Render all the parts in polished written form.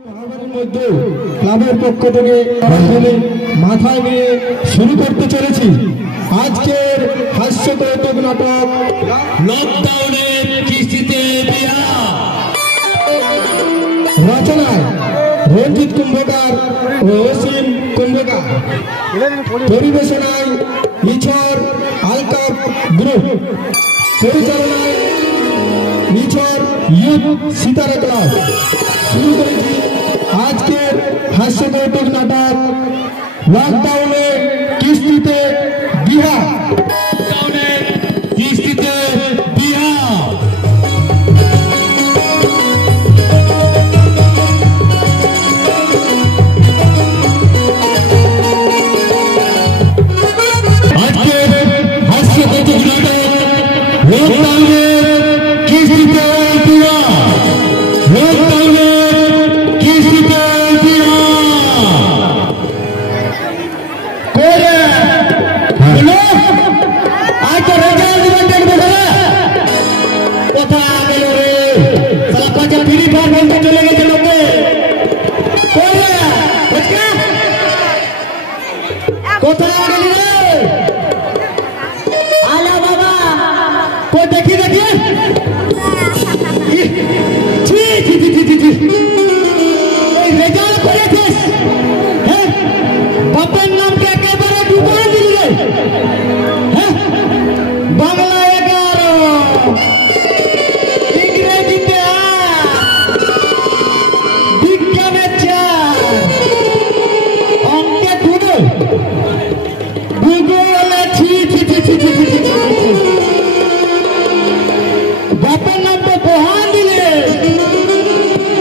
মধ্যে ক্লাবের পক্ষ থেকে মাথায় নিয়ে শুরু করতে চলেছি আজকের হাস্যকৌতুক নাটক লকডাউনের কিস্তিতে বিয়া। রচনায় রঞ্জিত কুম্ভকার ও অসীম কুম্ভকার, পরিবেশনায় ইছর আলকাপ গ্রুপ, পরিচালনায় ইছর ইউথ সিতারা ক্লাব। শুরু করেছি আজকের হাস্যকৌতুক নাটক লকডাউনে কিস্তিতে বিয়া। কিস্তিতে বিয়া। আজকের হাস্যকৌতুক নাটক লকডাউনে কিস্তিতে বিয়া। লকডাউনে কিস্তিতে বিয়া। করে হলো আজ তো রেজাল্ট দিবেন দেখবো না কোথায় গেল রে সালা পাঁচে ফ্রি ফায়ার বলতে চলে গেছে লোকে। করে কোথায় গেল রে? আলা বাবা কো দেখি দেখি এই রেজাল্ট করেছিস, হ্যাঁ বাপের নামকে একেবারে ডুবাই দিলে। হ্যাঁ বাংলা 11, ইংরেজিতে 8, বিজ্ঞানে 4, অঙ্কে 2, ভূগোলে বাপের নামটা বহান দিলে।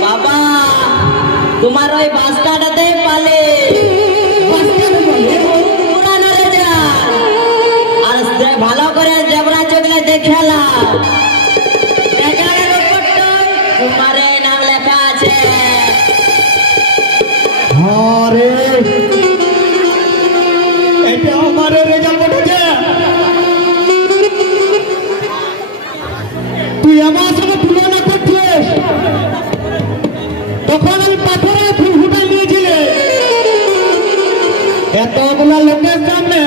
বাবা তোমার ওই বাসটাতে পালে পুরানো রেজাল্ট আর ভালো করে জবরা চোখলে দেখেলা রেজাল্টের উপরটা তোমার নাম লেখা আছে। আরে এটা আমার রেজাল্ট উঠেছে। তুই আমার সঙ্গে তুলনা করছিস, তখন আমি পাথরে ফুল ফুটাই নিয়েছিলে। এতগুলা লোকের সামনে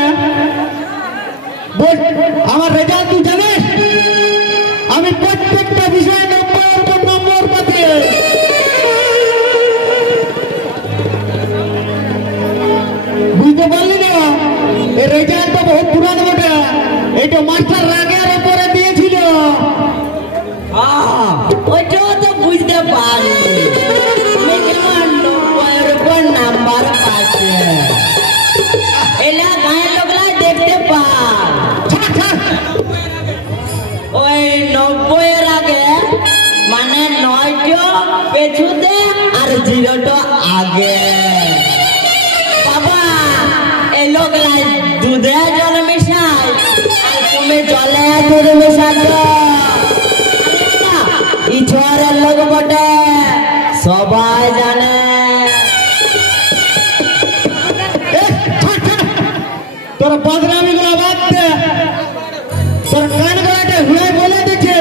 আমার রেজাল্ট তুই জানিস? আমি প্রত্যেকটা বিষয়ে নম্বর পাচ্ছি। বুঝতে পারলি না? এই রেজাল্টটা বহুত পুরানো বটে। এইটা মাস্টার রাগের উপরে দিয়েছিল। ওইটাও তো বুঝতে পারি তুমি কেমন 90-এর উপর নাম্বার পাচ্ছে। এলা গায়ের লোকরা দেখতে পায় ওই 90-এর আগে মানে 9টা পেছুতে আর 0টা আগে। বাবা এই লোকরা দুধে জল মেশায় আর তুমি জলে দুধ মেশাচ্ছ। ইছরের লোক বটে সবাই জানে। তোর বদনামি গুলো বাদ দে, তোর কান গলাটা হুড়ে বলে দিচ্ছে।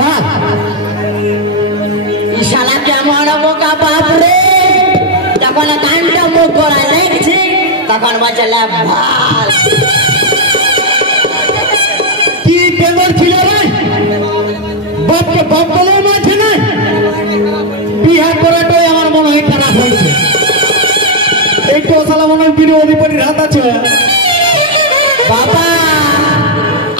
ভাত ইশালা কেমন বোকা বাপ রে, যখন কানটা মুখ করায় লাগছে তখন বাঁচলে ভাত। কি পেমেন্ট ছিল রে? বাপকে বাপ বলেও মানছে না। বিহা করাটাই আমার মনে হয় খারাপ হয়েছে। একটু সালা মনে হয় বিরোধী পার্টির হাত আছে। বাবা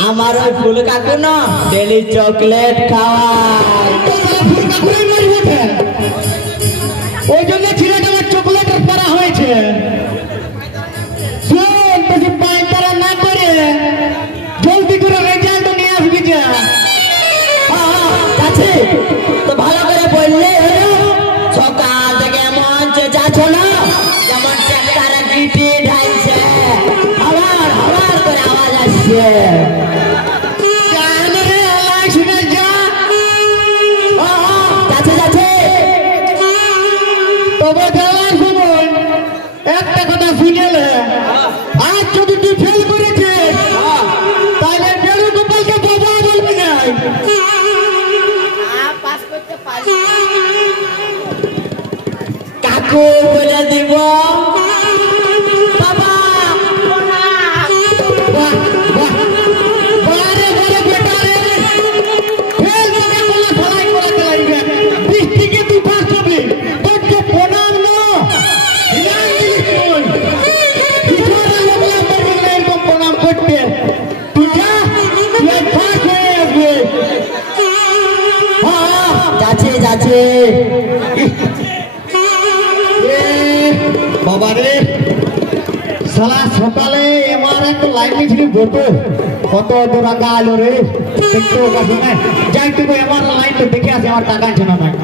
আমার ওই ফুল কাকু না ডেলি চকলেট খাওয়ায়। ফুল কাকুরাই মারি ওঠে, ওই জন্য ছেলেটা আমার চকলেটের পরা হয়েছে। শোন তোকে পায়ে তারা না করে জলদি করে রেজাল্ট নিয়ে আসবি। যা আছে তো ভালো করে বললে হলো। সকাল থেকে এমন চেঁচাচ্ছ না যেমন ট্রাক্টরে গিটি ঢালছে, আবার আবার করে আওয়াজ আসছে। যাচ্ছে তবে দেওয়ার সময় একটা কথা শুনেলে, আজ যদি তুই ফেল করেছিস তাহলে বেলু গোপালকে বাবা বলবি না। কাকু বলে দিব বাবা বাহ বাহ বারে বারে বেটা রে ফেল তোকে বলে ফলাই করে লাগবে বৃষ্টিকে তুই পাস হবে তোর যে প্রণাম না হিলাল দিলি কোন বিছানা লাগলা বললে এরকম প্রণাম করতে তুই যা তুই পাস হয়ে আসবে যাচ্ছে যাচ্ছে বাবা রে সালা সকালে আমার একটা লাইন ছিল বটো কত দূর আগা আলো রে দেখতে কাছে না যাই তুই আমার লাইন তো দেখে আসে আমার টাকা আছে না নাই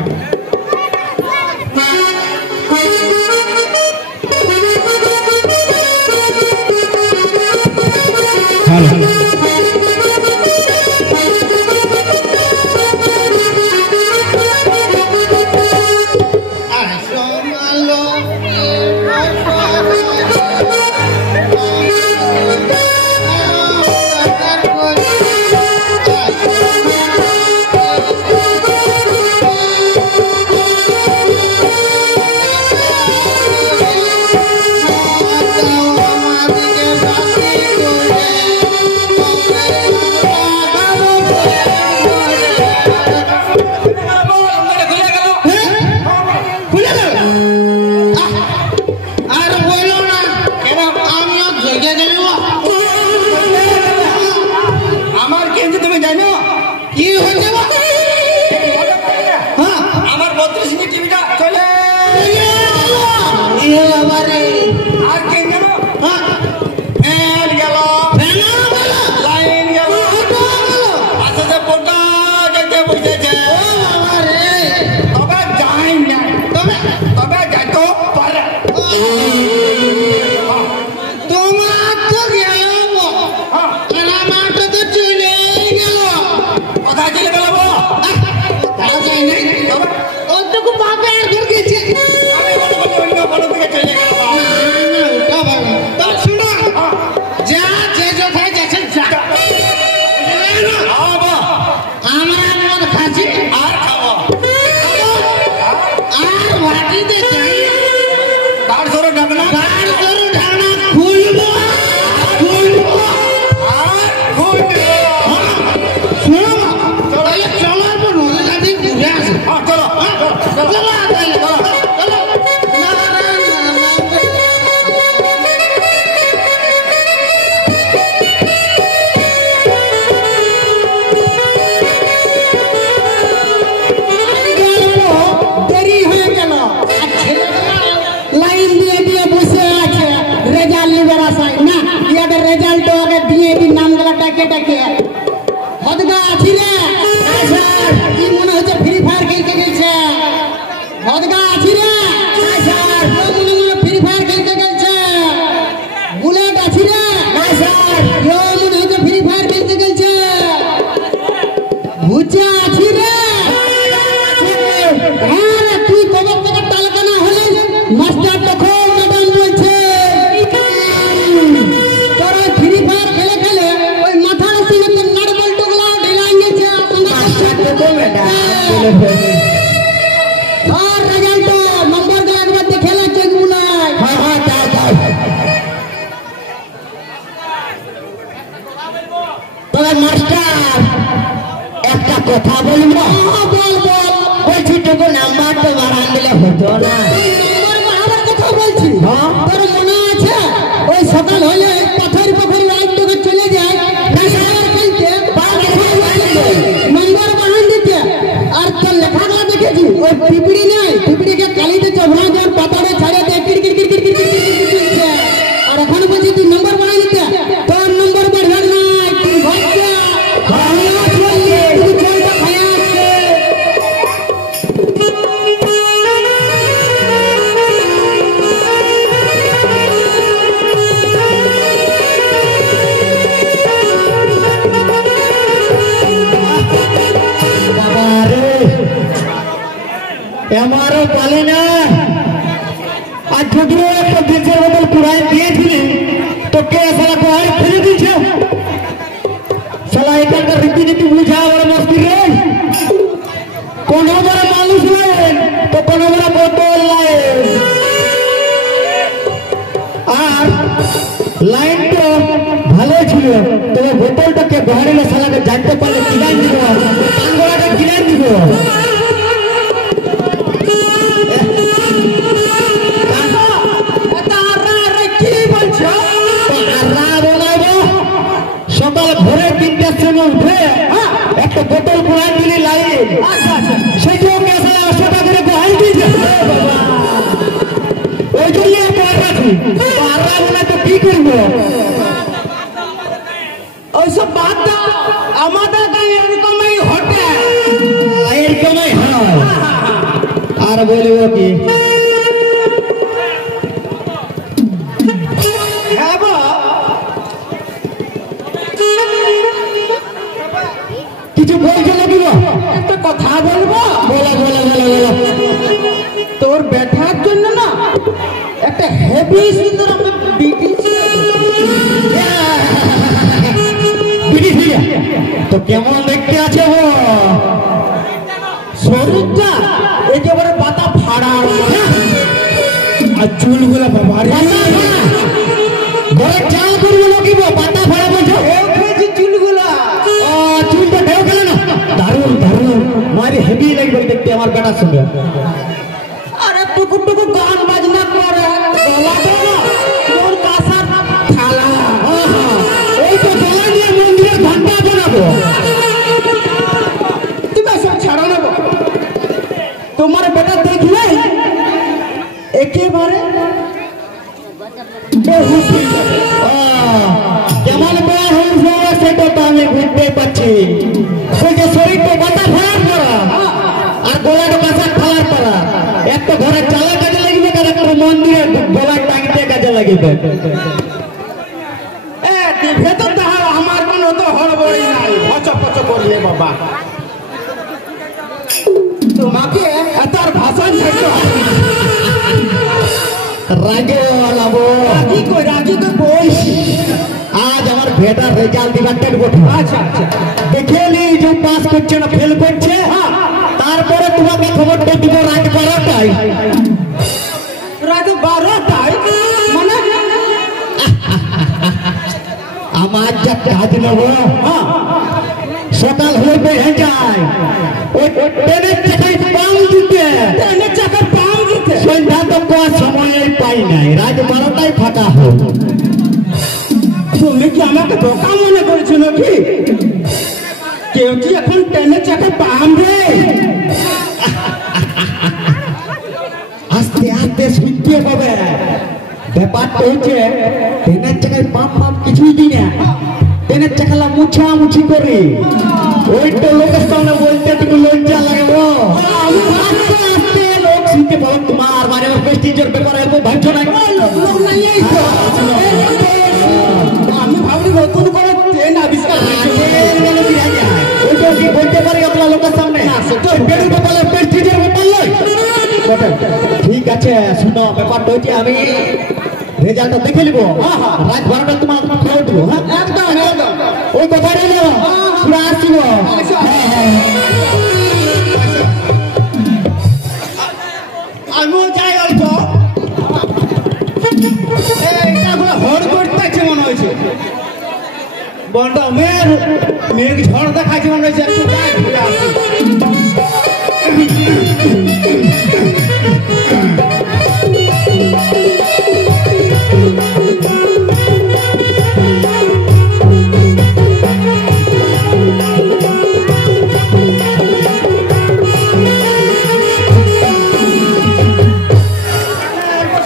কথা বলবো বল বল বলছি তোকে নাম্বার তো বাড়ান দিলে হতো না আমার কথা বলছি তোর মনে আছে ওই সকাল হলে পাথর পুকুর লাইট তোকে চলে যায় নম্বর বাড়ান দিতে আর তোর লেখাগুলো দেখেছি ওই পিঁপড়ি নাই পিঁপড়িকে কালিতে চবড়া যাওয়ার পাতারে ছাড়ে দেয় কিরকির কিরকির কিরকির আর ওখানে বলছি তুই নম্বর বাড়াই দিতে তোর নম্বর বাড়বে না তুই ঘরটা हमारो पाले ना आज छोटू एक बीचे बदल पुराई दिए थी तो क्या साला को और फिर दीजिए साला एक का रीति नीति बुझा और मस्ती रे कौन हमारा मालूम है तो कौन हमारा बोतल लाए বোতলটাকে গহরিলে সালাকে জানতে পারলে কিনাই দিব আঙ্গলাটা কিনাই দিব সকাল ভোরে 3টার সময় উঠে একটা বোতল কোড়াই দিলি লাইন সেটাও কেসে 100 টাকা করে গহাই দিয়েছে ওই জন্য পাড়া বলে তো কি করবো ওইসব বাদ দাও আমাদের গায়ে এরকমই ঘটে এরকমই হয় আর বলব কি হ্যাঁ গো। কিছু বলছো নাকি গো? একটা কথা বলবো বলো বলো বলো বলো তোর ব্যাটার জন্য না একটা হেভি সুন্দর আমি তো কেমন দেখতে আছে গো শরীরটা একেবারে পাতা ফাড়া আর চুলগুলো বাবারে ঘরে চাল করবো নাকি গো পাতা ফাড়া বলছো চুলগুলা চুলটা ঢেউ গেল না দারুণ দারুণ মারি হেভি লাগবে দেখতে আমার বেটার সঙ্গে আরে টুকু টুকু গান বাজনা করে গলাটা না তোর কাঁসার থালা ওই তো গলা দিয়ে মন্দিরের ঘন্টা বানাবো তুমি সব ছাড়ো নেব তোমার বেটা দেখলে একেবারে কেমন বেড়া হয়েছে সেটা তো আমি বুঝতে পারছি ওই যে শরীরটা বাতা ফায়ার করা আর গলাটা বাসা ফায়ার করা একটা ঘরে চালা কাজে লাগবে আর একটা মন্দিরে গলায় টাঙতে কাজে লাগবে ভেতর তাহার আমার কোনো তো হড়বড়ি নাই ফচ করলে বাবা তোমাকে তার ভাষা ছাড়তে রাগে লাবো রাজি তো বলছি আজ আমার ভেটার রেজাল্ট দিবার টেট বটে আচ্ছা আচ্ছা দেখে নি যে পাস করছে না ফেল করছে তারপরে তোমাকে খবরটা দিব রাত 12টায় রাত 12টায় মানে আমার যা কাজ নেব সকাল হলে বেড়ে যায় ওই ট্রেনের চাকায় পাম দিতে ট্রেনের চাকার পাম দিতে সন্ধ্যা তো কোয়া সময় পাই নাই রাত 12টায় ফাঁকা হোক তুমি কি আমাকে বোকা মনে করছো নাকি কেউ কি এখন ট্রেনের চাকায় পাম রে আস্তে আস্তে শুনতে পাবে ব্যাপারটা হচ্ছে ট্রেনের চাকায় পাম পাম কিছুই দিই না ট্রেনের চাকালা মুছামুছি করি ওইটা লোকের সামনে বলতে একটু লজ্জা লাগে গো আস্তে আস্তে লোক শুনতে পাবো তোমার মানে আমার প্রেস্টিজের ব্যাপারে এত ভাবছো না লোক নাই এই তো। আমি ভাবছি নতুন করে ট্রেন আবিষ্কার হয়েছে। ওইটা কি বলতে পারি আপনার লোকের সামনে বেরু ব্যাপারে প্রেস্টিজের ব্যাপার নয় ঠিক আছে শুনো ব্যাপারটা হচ্ছে আমি রেজাল্টটা দেখে নিবো রাত 12টা তোমার খবর দেবো হ্যাঁ একদম একদম ওই কথা রইল পুরো আসিব আমিও যাই অল্প এইটা পুরো হড় করতেছে মনে হয়েছে বলটা মেয়ের ঝড় দেখাচ্ছে মনে হয়েছে একটু যাই ঘুরে আসি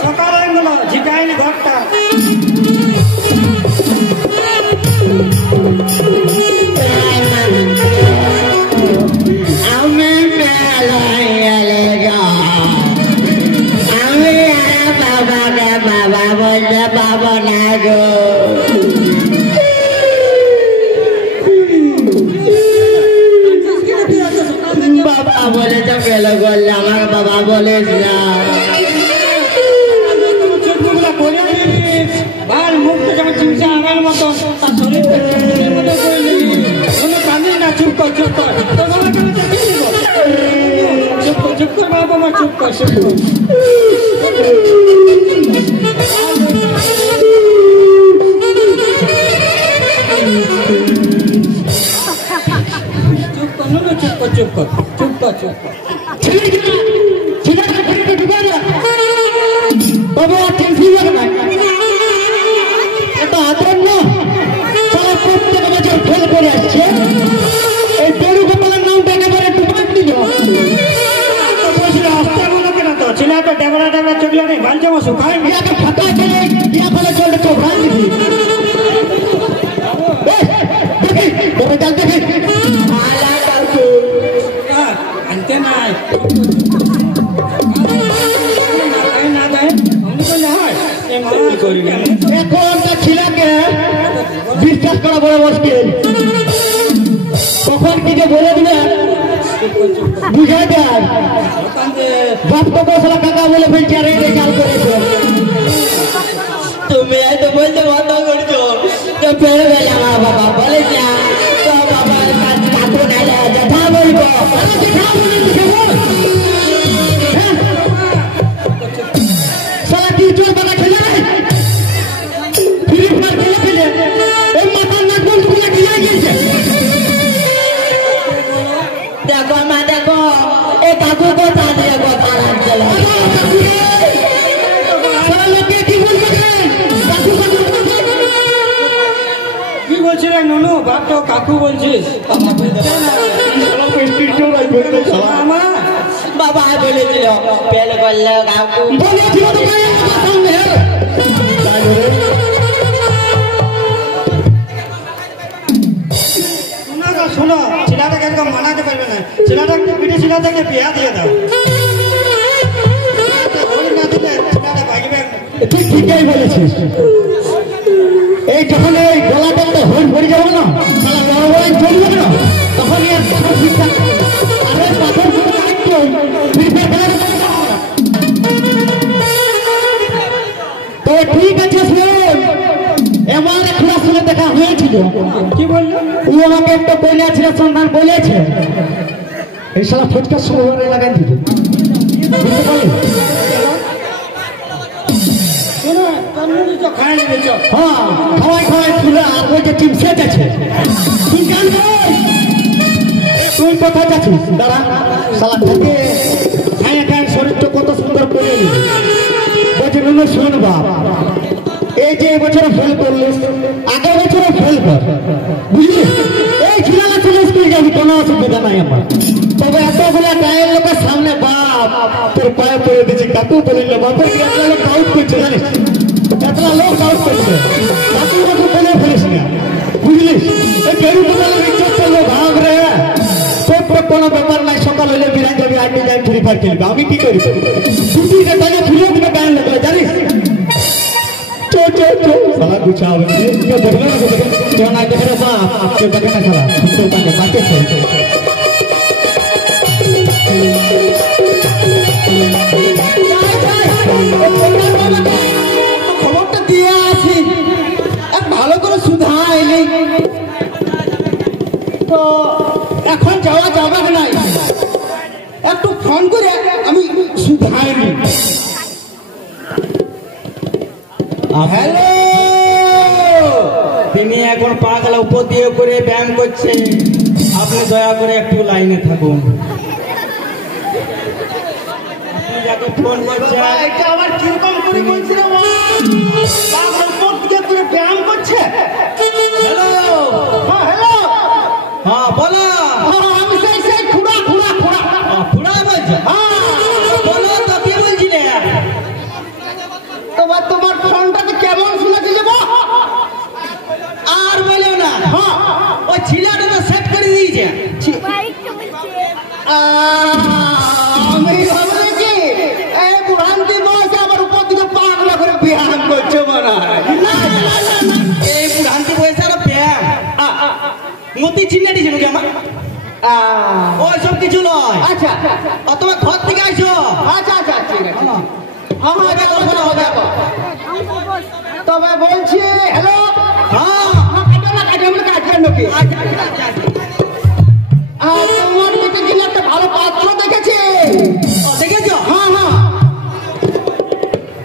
সকাল হয়ে গেল ঝিটাইনি ঘরটা বাবা বলে তো ফেল করলে আমার বাবা বলে ভাই মুখটা যেমন চিমচা আমার মতো তার শরীরটা চিমচার মতো করে নিবি কোনো কাঁদি না চুপ কর চুপ কর তোর বাবাকে আমি দেখে নিব চুপ কর বাবা মা চুপ কর চুপ কর চুপ কর চুপ কর চুপ কর ছেলেটা ফিরে ঢুকে যা বাবা টেনশন লাগে না এটা আদর না সারা প্রত্যেক বছর ফেল করে আসছে এই বেড়ু গোপালের নামটা একেবারে ডুবাই দিল রাস্তা মনে কেন তো ছেলে তো ডেবরা ডেবরা চললো নেই বালছে বসু খাই ইয়াকে ফাটা ছেলে ইয়া ফলে চলতে তো ভাই দিবি দেখি তোকে জানতে দেখি আলা কাকু আনতে নাই না দেয় অমনি করলে হয় এই মারা করি এখন তার ছেলেকে বিশ্বাস করা বড় মুশকিল কখন কি যে বলে দিবে বুঝাই দেয় বাপ তো বসলা কাকা বলে ফেলছে আর এই চাল করেছে তুমি তো বলতে বন্ধ করছো তো ফেরে গেলে আমার বাবা বলে যা তো বাবার কাছে কাকু নাইলে যথা বলবো সালা কি চোর বাবা খেলে ফিরে ফার খেলে খেলে এই মাথার নাক বন্ধ করে খেলে গিয়েছে দেখো মা দেখো এ কাকু को साथ देखो तारा चला सारा लोग কি বলছে কাকু কি বলছিস রে ননু বাপ তো কাকু বলছিস বাবা বলেছিল পেল করল কাকু বলেছিল তো ভাই আমার সামনে শোনো ছেলেটাকে একদম মানাতে পারবে না ছেলেটাকে পিঠে ছেলেটাকে বিয়া দিয়ে দাও না দিলে ছেলেটা ভাগবে তুই ঠিকই বলেছিস এই যখন এই গলাটা একটা হইন পড়ে যাবো না তাহলে বড় বড় চলবে না তখন এর ঠিকঠাক আরে পাথর করে কাটতো তো ঠিক আছে শোন এমন একটা শুনে দেখা হয়েছিল কি বললো ও আমাকে একটা বলেছিল সন্ধান বলেছে এই সালা ফুচকার সময় লাগাই দিল বুঝতে পারলি শোনো তন্মুড়ি তো খাই নিয়েছ হ্যাঁ খাওয়াই খাওয়াই তুলে আর ওই যে চিমসেট আছে তুই জানবো তুই কোথায় যাচ্ছিস দাঁড়া সালা থাকে খায় খায় শরীরটা কত সুন্দর করে বলছে নুনু শোন বাপ এই যে বছর ফেল করলিস আগের বছর ফেল কর বুঝলি এই ছেলেরা চলে স্কুল যাবি কোনো অসুবিধা নাই আমার তবে এতগুলো গায়ের লোকের সামনে বাপ তোর পায়ে পড়ে দিচ্ছি কাকু বলিল বাপের এতলা লোক ডাউট করছে জানিস এতলা লোক ডাউট করছে কাকু কাকু বলে ফেলিস না বুঝলিস এই বেরু বোতলের ইজ্জত চলবে ভাগ রে তোর কোনো ব্যাপার নাই সকাল হলে বিরান যাবি আড্ডি যাই ফ্রি ফায়ার খেলবি আমি কি করি ছুটি যে তাকে ফিরিয়ে দিবে গায়ের লোকরা জানিস साला कुछ आओ ये देखना ना क्यों ना देख रहे बाप आपके देखना साला तो बात बातें খবরটা দিয়ে আসি এক ভালো করে সুধাইলি তো এখন যাওয়া যাবে নাই একটু ফোন করে আমি সুধাইলি হ্যালো তিনি এখন পাগলা উপর দিয়ে করে ব্যায়াম করছে আপনি দয়া করে একটু লাইনে থাকুন আপনি যাকে ফোন করছেন এটা আবার কিরকম করে বলছি রে পাগলা উপর দিয়ে করে ব্যায়াম করছে হ্যালো হ্যাঁ হ্যালো হ্যাঁ বলো হ্যাঁ আমি সেই খুড়া পুরা বলছো হ্যাঁ বলো তো কি বলছিলে তোমার ফোনটাতে কেমন শুনেছি যাবো আর বলো না হ্যাঁ ওই ছিলাটা তো সেট করে দিয়েছে আমি ভাবছি এই বুড়ান্তি বয়সে আবার উপর দিকে পাগলা করে ব্যায়াম করছে মনে হয় এই বুড়ান্তি বয়সে আর ব্যায়াম মতি চিনে দিয়েছে নাকি আমার ওই সব কিছু নয় আচ্ছা তোমার ঘর থেকে আইছো আচ্ছা ঠিক আছে হ্যাঁ হবে তবে বলছি হ্যালো হ্যাঁ কাটবেন নাকি তোমার পেটে দিলে একটা ভালো পাত্র দেখেছি দেখেছো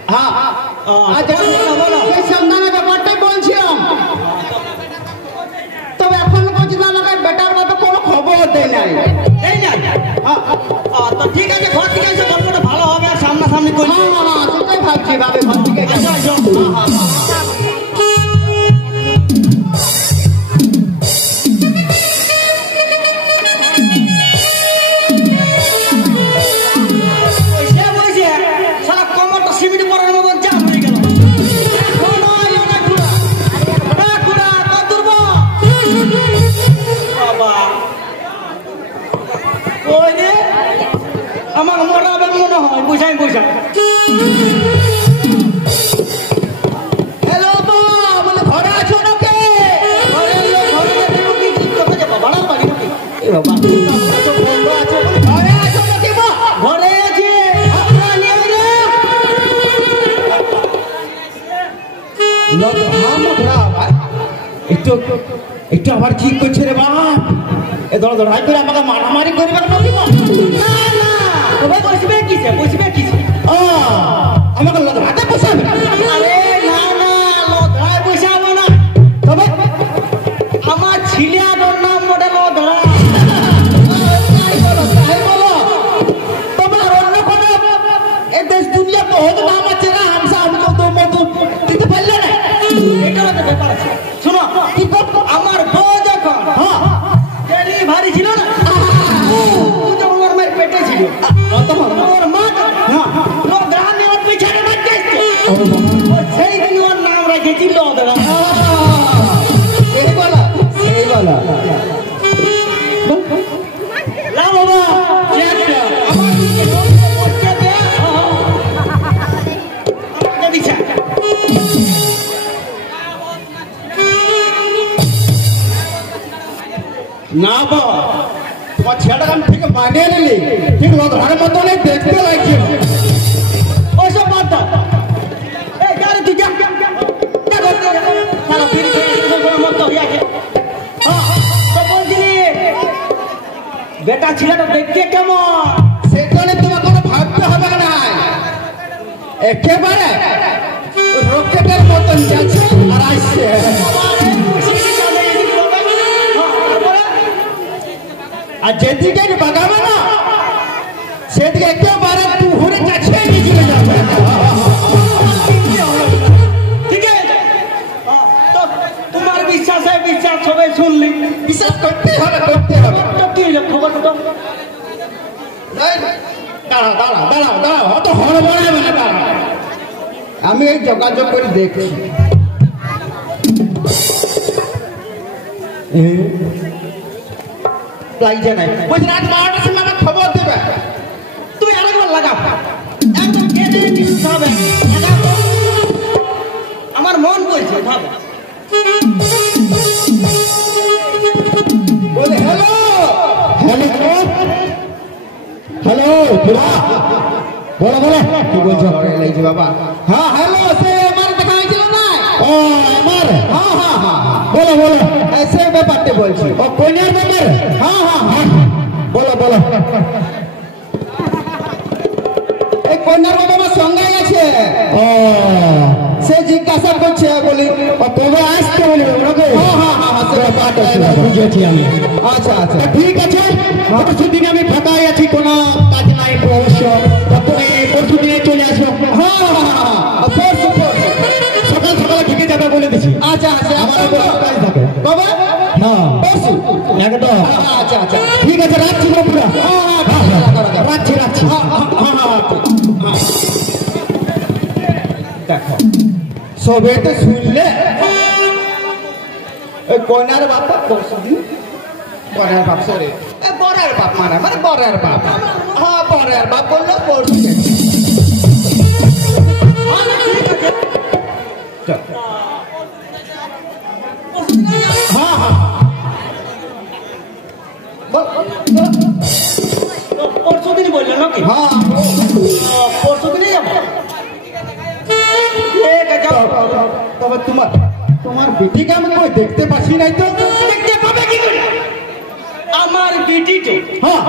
হ্যাঁ আচ্ছা সেই সন্ধানে ব্যাপারটাই বলছিলাম তবে এখন বলছি না আমাকে বেটার মতো কোনো খবর দেয় নাই এই নাই আমার মরাবে মনে হয় বুঝাই বুঝাই হ্যালো মা বলে ঘরে আছো নাকি ঘরে এলো ঘরে এলো কি করতে যাব বাড়ার বাড়ি নাকি এ বাবা তো বন্ধ আছে ঘরে আছো নাকি মা ঘরে আছি আপনারা নিয়ে যা লোক হাম ধরা ভাই একটু আবার কি করছে রে বাপ এ ধর ধরাই করে আমাকে মারামারি করবে নাকি মা না না তবে বসবে কিসে ও আমাকে লড়াতে বসাবে আরে না না লড়াই বসাবো না তবে আমার ছিলিয়ার নাম মোটে লড়া তাই বলো তোমরা অন্য কোনো এই দেশ দুনিয়া বহুত নাম আছে না হামসা আমি তো মত দিতে পারলে না এটা তো ব্যাপার আছে শোনো কি আমার বউ যখন হ্যাঁ ভারী ছিল না আমার মায়ের পেটে ছিল ওর মা গ্রামে ওর পিছনে বাচ্চা সেই দিন ওর নাম রেখেছিল এই বলা বাবা না বাবা তোমার ছেলেটাকে আমি ঠিক মানিয়ে নিলি ঠিক লড়ার মতো নেই দেখতে লাগছে ওইসব বাদ দাও এই গাড়ি তুই যা সারা ফিরে মতো হয়ে আছে তো বলছিলি বেটা ছেলেটা দেখতে কেমন সেটা নিয়ে তোমার কোনো ভাবতে হবে না একেবারে রকেটের মতন যাচ্ছে আর আসছে আর যেদিকে বাগাবে না সেদিকে একেবারে পুহুরে যাচ্ছে নিচে যাবে ঠিক আছে তো তোমার বিশ্বাস সবাই শুনলি বিশ্বাস করতে হবে তো কি খবর তো দাঁড়াও অত হড়বড়াবে না দাঁড়াও আমি এই যোগাযোগ করে দেখছি লাগছে না বলছি রাত 12টার সময় আমাকে খবর দেবে তুই আরেকবার লাগাও একদম কেটে নিতে হবে আমার মন বলছে ভাব বলে হ্যালো বলো কি বলছো লাগছে বাবা হ্যাঁ হ্যালো সে আমার দেখা হয়েছিল না ও আমার হ্যাঁ বলো সে ব্যাপারটা বলছি ও কন্যার ব্যাপার হ্যাঁ বলো এই কন্যার বাবা আমার সঙ্গে আছে ও সে জিজ্ঞাসা করছে বলি ও কবে আসতে বলি ওনাকে হ্যাঁ বুঝেছি আমি আচ্ছা ঠিক আছে পরশু দিনে আমি ফাঁকাই আছি কোনো কাজ নাই অবশ্য পরশু দিনে চলে আসবো পরশু সকালে ঢুকে যাবে বলে দিচ্ছি আচ্ছা আমার কাজ থাকে বাবা হ্যাঁ পরশু একদম আচ্ছা ঠিক আছে রাখছি বাবুরা রাখছি দেখো সবে তো শুনলে কন্যার বাপা পরশু দিন বরের বাপ সরে বরের বাপ মানে বরের বাপ হ্যাঁ বরের বাপ বললো পরশু পরশু দিন বললেন নাকি হ্যাঁ পরশু দিনই যাবো তবে তোমার বেটিকে আমি কই দেখতে পাচ্ছি নাই তো দেখতে পাবে কি করে আমার বেটিকে হ্যাঁ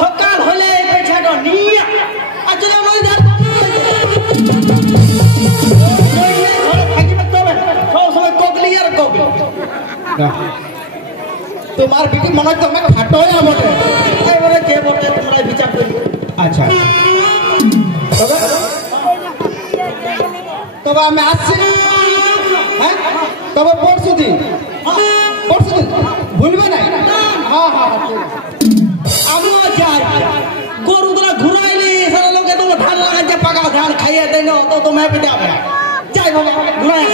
সকাল হলে পেছাটা নিয়ে আর যদি আমার তোমার বেটি মনে হয় তোমাকে খাটো হয়ে বটে এবারে কে বটে তোমরা বিচার করি আচ্ছা তবে আমি আসছি হ্যাঁ তবে পরশু দিন ভুলবে না হ্যাঁ আমিও যাই গরুগুলা ঘুরাইলি সারা লোকে তোমার ধান লাগাচ্ছে পাকা ধান খাইয়ে দেয় না তো তোমার পেটে যাবে যাই বাবা ঘুরাই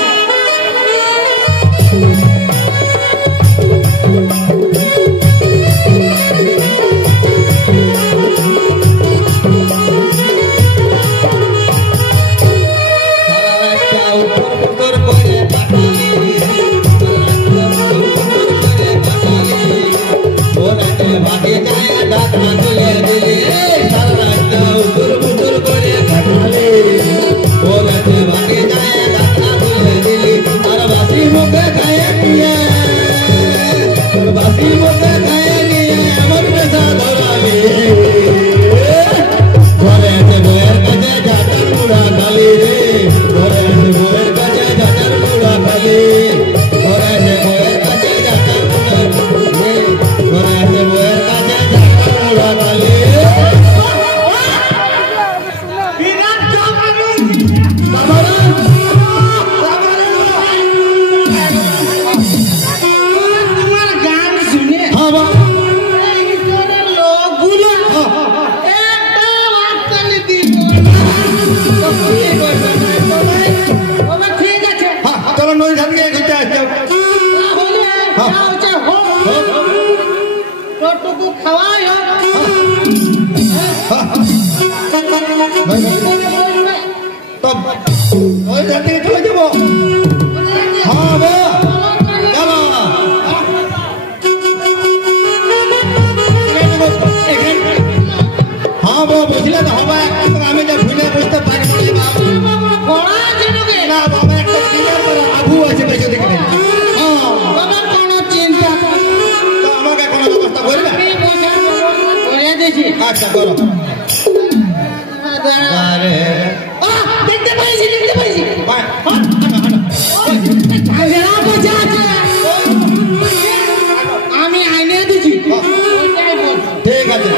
বসলে তো হবে আমি যে ভুলে বসতে পারি না কোড়া জিনুকে না বাবা একটা ক্লিয়ার করে আবু আছে বেঁচে দেখে বাবা কোনো চিন্তা তো আমাকে কোনো ব্যবস্থা করবে আমি বসার ব্যবস্থা করে দিয়েছি আচ্ছা করো আরে দেখতে পাইছি বাহ হাজারা বোঝা আছে আমি আইনে দিছি ওইটাই বল ঠিক আছে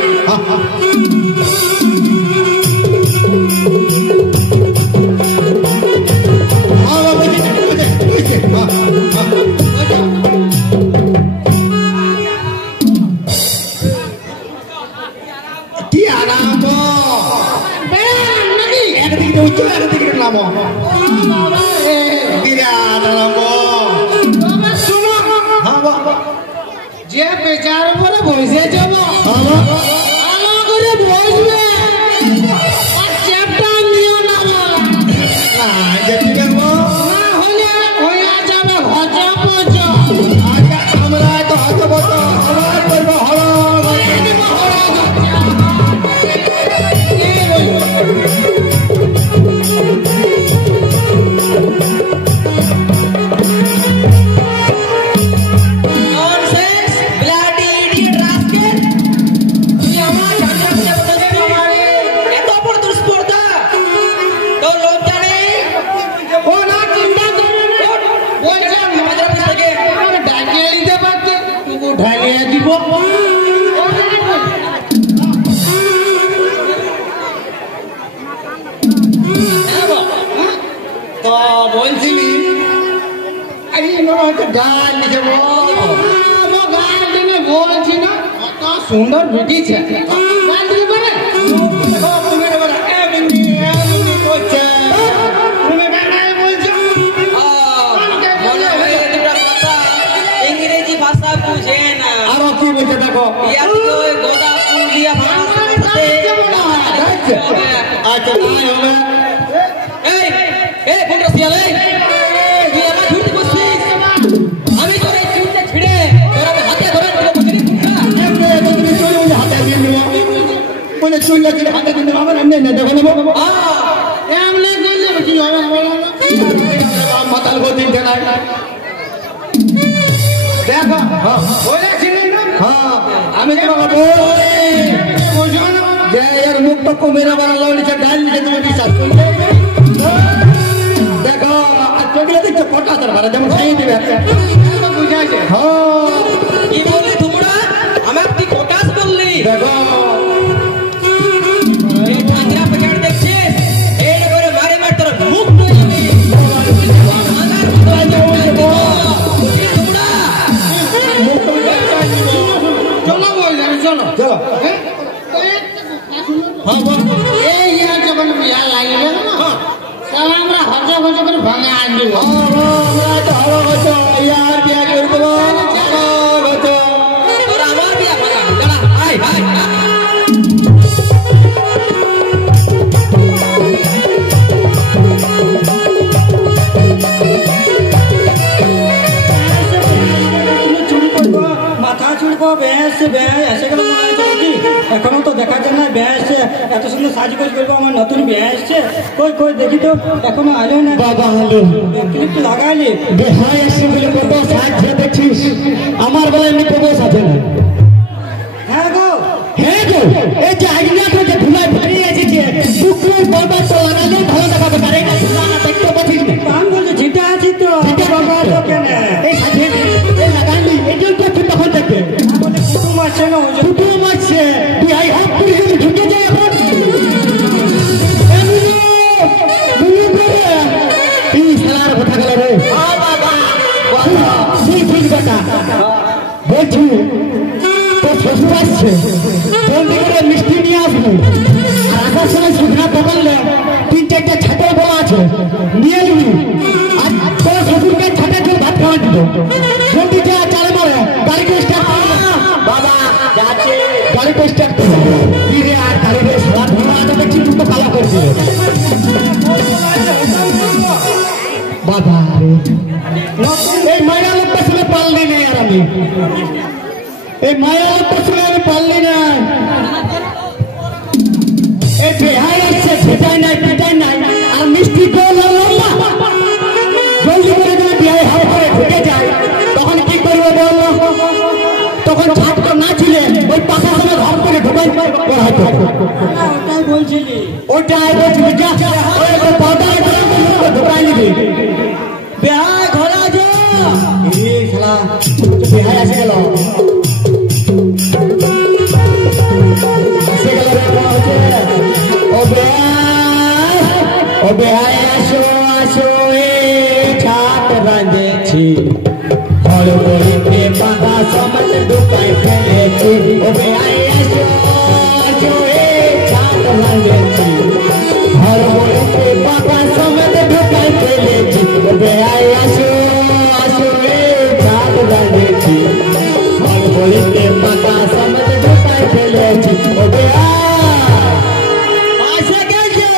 কি আরাম নাকি একদিকে উচ্চ একদিকে নাম বিরাট আরাম বাবা শুনো হ্যাঁ বাবা যে বেচার উপরে বসে যাব বাবা ভালো করে বসবে আর চ্যাপটা নিও না বাবা। না যেতে পারবো না হলে হয়ে যাবে হজপচ আচ্ছা আমরা তো হয়তো বলতো আমার করবো হলো Nonsense, bloody idiot rascal! তুই আমার জানলা খুলে বসে আমারে এত বড় দুষ্পর্ধা তোর লজ্জা নেই ও না চিন্তা করবে না বলছিলাম আমাদের অফিস থেকে ডাকিয়ে দিতে পারতে তুই ঢালিয়ে দিব তো বলছিলি আরে নোনা তো গাল লিখে গাল দিনে বলছি না কত সুন্দর বেটিছে গাল দিলে পারে মনে হয় দুটা কথা ইংরেজি ভাষা বুঝে না আরো কি বলছে দেখো ইয়ার তো ওই গোদা ফুল দিয়া ভাষা সাথে আচ্ছা তাই হবে এই এই কোন রসিয়াল এই তুই আমার ঝুড়তে বসছিস আমি তোর এই চুলটা ছিড়ে তোর আমি হাতে ধরে দিল বুঝলি তুমি চলে হাতে দিয়ে নিব বলে চলে গেলে হাতে দিয়ে নিব আমার এমনি দেখো নেবো এমনি করলে কি হবে বলো না মাতাল গতি দেনা দেখো বলেছিলি না হ্যাঁ আমি তোমাকে বলছি যে এর মুখটা কমেরা বানালো নিচে ডাল নিচে তুমি বিশ্বাস করবে দেখো আর চোখে দেখছো কটা তার ভাড়া যেমন খাইয়ে দিবে বুঝাইছে হ্যাঁ কি বললি তোমরা আমার তুই কোটাস বললি দেখো এই ঠান্ডা প্যাকেট দেখছিস এই করে মারে মার তোর মুখ ধুয়ে যাবে আমার ধুয়ে যাবে তোমরা চলো বল চলো চলো হ্যাঁ হ্যাঁ বল এই ইয়ার যখন বিয়া লাগবে না তাহলে আমরা হজা হজা করে ভাঙে আনবো আমরা তো হলো হতো ইয়ার বিয়া করে দেবো হলো হতো তোর আমার বিয়া ভাঙা দাঁড়া আয় আয় মাথা চুলবো বেশ সেগুলো মনে হচ্ছে কি এখনো তো দেখা যায় না বেশ এত সুন্দর সাজগোজ করবো আমার নতুন বিয়ে এসছে কই দেখি তো এখনো আলো না বাবা হলো ক্লিপ লাগাইলি বেহায় এসে বলে কত সাহায্য দেখছিস আমার বেলা এমনি কত সাথে না হ্যাঁ গো হ্যাঁ গো এই যে আইনাটা যে ধুলায় ভরিয়ে এসেছে শুক্রের বাবা তো লাগালে ভালো দেখাতে পারে না ধুলা দেখতে পাচ্ছিস না কাম বলছে ঝিটা আছে তো ঝিটা বাবা তো কেন এই সাথে এই লাগালি এই জন্য তুই তখন দেখবে বলে কুটুম আছে না ওই দুটো মারছে তুই আই হাত করে ঢুকে যায় এখন এই সালার কথা গেল রে ঠিক কথা বলছি তোর শ্বশুর আসছে জলদি করে মিষ্টি নিয়ে আসবো আর আসার সময় শুকনা দোকানলে 3-4টা ছাতের বলা আছে নিয়ে নিবি আর তোর শ্বশুরকে ছাতে চল ভাত খাওয়া দিত জলদি যা চালে মারে গাড়িকে স্টার্ট বাবা যাচ্ছে গাড়িকে স্টার্ট করে কি রে আর গাড়িকে সারা ধোয়া আছে দেখছি তুই তো কালা করে দিলে বাবা এই মায়া লোকটা ছিল পারলি না আর আমি এই মায়া লোকটা ছিল আমি পারলি না পড়াইতো না, ওটাই বলছিলি। ওটাই বলছি যা ওই তো পাউডার ঢোকাই নিবি বেহাই ঘরে আছে। এই শালা বেহাই আসে গেল ও বেহাই আসো আসো এ ছাত রাঁধেছি ফল বলিতে বাঁধা সমত ঢুকাই ফেলেছি ও বেহাই আসো আসো এ ছাত রাঁধেছি ফল বলিতে বাঁধা সমত ঢুকাই ফেলেছি ও বেহাই আসো আসো এ ছাত রাঁধেছি ফল বলিতে বাঁধা সমত ঢুকাই ফেলেছি ও বেহাই আসে গেছে।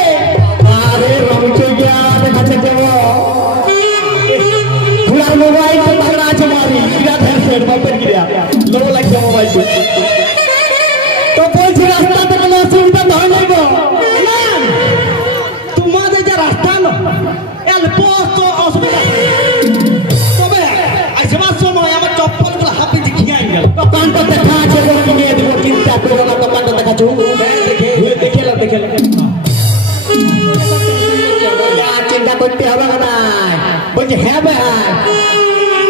আরে রমছে গিয়া দেখাচ্ছে দেব পুরার মোবাইল তো তারা আছে মারি কিরা ধরছে বাপের কিরা লোক লাগছে মোবাইল তো বলছি রাস্তাতে কোনো অসুবিধা ধরে নেব না, তোমাদের যে রাস্তা না অল্প তো অসুবিধা নেই। তবে আসবার সময় আমার চপ্পলগুলো হাতে দেখিয়ে আই গেল। দোকানটা দেখা আছে লোক নিয়ে দেবো চিন্তা করো না দোকানটা দেখাচ্ছ দেখে চিন্তা করতে হবে না বলছি হ্যাঁ ভাই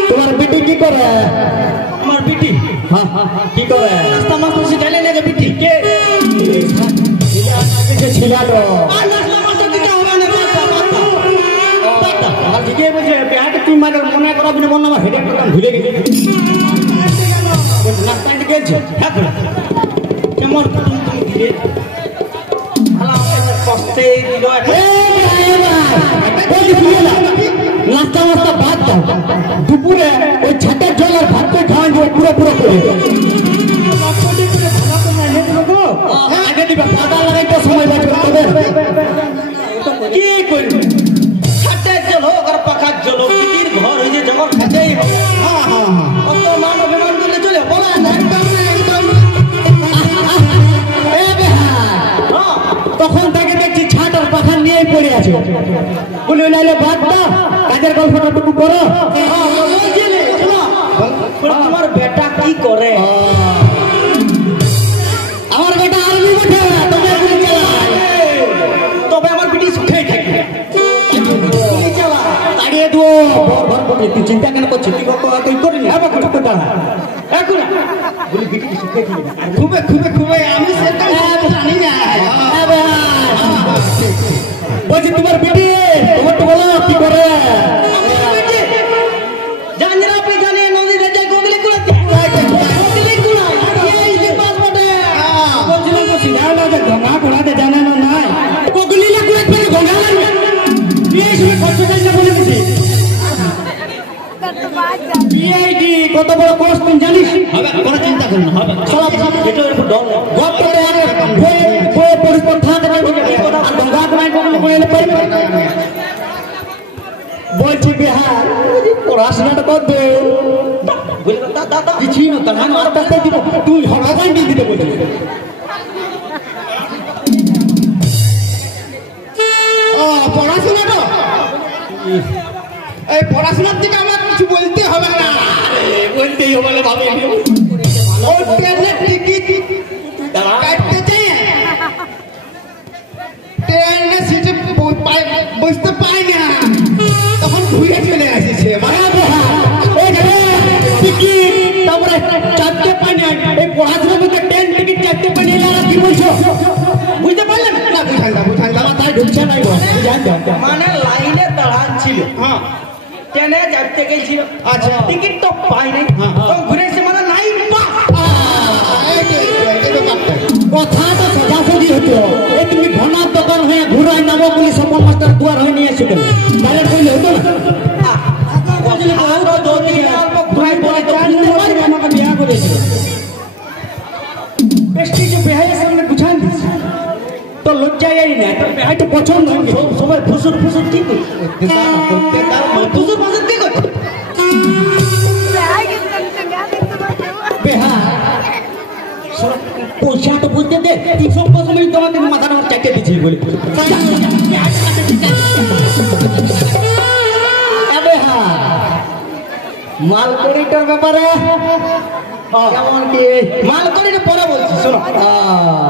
তোমার বিটি কি করে আমার বিটি হ্যাঁ কি করে রাস্তা মাস্টার শিখাইলে নাকি বিটি কে? ছিলাটো আর রাস্তা মাস্টার দিতে হবে না, বাচ্চা। আর ঠিকই বলছে বেহাকে তুই মানে মনে করাবি না বললাম হেডের কথা ভুলে গেছি রাস্তায় গেছে হ্যাঁ করে। কেমন তুমি দিলে আলা আমাকে কষ্টে দিল একটা। নাস্তা মাস্তা ভাত দাও দুপুরে ওই ছাটের জল আর ভাত করে খাওয়ান দেবো পুরো পুরো করে বাচ্চাদের করে ভালো করে এনে দিল গো। আগে দিবে পাতা লাগাইতে সময় বাঁচবে তোদের কি করবি? খাটের জল হোক আর পাখার জল হোক, বিটির ঘর হয়েছে যখন খাটেই হবে। অত মান অভিমান করলে চলে বলে না, একদম না, একদম না। এ বেহা হ্যাঁ, তখন থেকে দেখছি ছাট আর পাখা নিয়েই পড়ে আছে বলে লাইলে ভাত দাও কাজের গল্পটা টুকু করো হ্যাঁ, বলছিলে, শোনো, বলে তোমার বেটা কি করে? আমার বেটা আর্মি বটে তোমরা গুলি চালায় তবে আমার বিটি সুখেই থাকবে। গুলি চালা। তাড়িয়ে দেবো ঘর বটে তুই চিন্তা কেন করছিস তুই করিনি হ্যাঁ বাবা চুপ দাঁড়া এখন না, বলি বিটি কি সুখেই থাকবে? আর খুবে খুবে খুবে আমি সেটা জানি না বলছি তোমার বেটি তোমার তো বলো কি করে আমার বেটি জানরা আপনি জানে নদীতে যায় গোগলে কুড়াতে। গোগলে কুড়ায়। এই যে পাস বটে। বলছিলাম তো সিধাও যে গঙ্গা কুড়াতে জানে না নাই। গোগলিলে কুড়াতে পারে গঙ্গা লাগে। এই সময় কষ্ট চাইছে বলে দিছি। পিএইচডি কত বড় কোর্স তুই জানিস হবে, কোনো চিন্তা করুন না, হবে। সব এটার উপর ডর নেই। গপ্পরে আরে বই পরিষ্কার থাকতে পারবে আর গঙ্গা কুমাই কখনো বলে পারবে বলছি বিহার পড়াশোনাটা কত বুঝলে তো, দাদা কিছুই না তার মানে আর বাস্তা দিব তুই হঠাৎ দিতে বলছিস পড়াশোনাটা এই পড়াশোনার দিকে আমার কিছু বলতে হবে না বলতেই হবে ভাবে ও ট্রেনের টিকিট কাটতে চাই ট্রেনের সিটে বসতে পাই না তখন ঘুরে চলে আসছে মানে তারপরে চারটে পানি এই পড়াশোনা করতে ট্রেন টিকিট চারটে পানি আর কি বলছো বুঝতে পারলেন না বুঝান না মাথায় ঢুকছে নাই বুঝান মানে লাইনে দাঁড়ান ছিল। হ্যাঁ ট্রেনে যাইতে গেছিল, আচ্ছা। টিকিট তো পাই নাই, তখন ঘুরে এসে মানে লাইন পাস। কথাটা সোজাসুজি হতো এই তুমি ঘনার দোকান হয়ে ঘুরাই নামো বলে সপন মাস্টার দুয়ার হয়ে নিয়ে এসে তাহলে কইলে হতো না আরো যদি অল্প ঘুরাই পড়ে তো আমাকে বিয়া করেছিল পেস্টিকে বেহাইয়ের সামনে বুঝান দিচ্ছে তো লজ্জাই না তোর বেহাই তো পছন্দ হয়নি সবাই ফুসুর ফুসুর কি করছে ফুসুর ফুসুর কি করছে? বেহা পয়সাটা বলতে দে 300 মিনিট তোমাকে মাথাটা চাইতে দিচ্ছি বলে বেহা মাল করিটার ব্যাপারে কেমন কি মাল করে পরে বলছি শোনো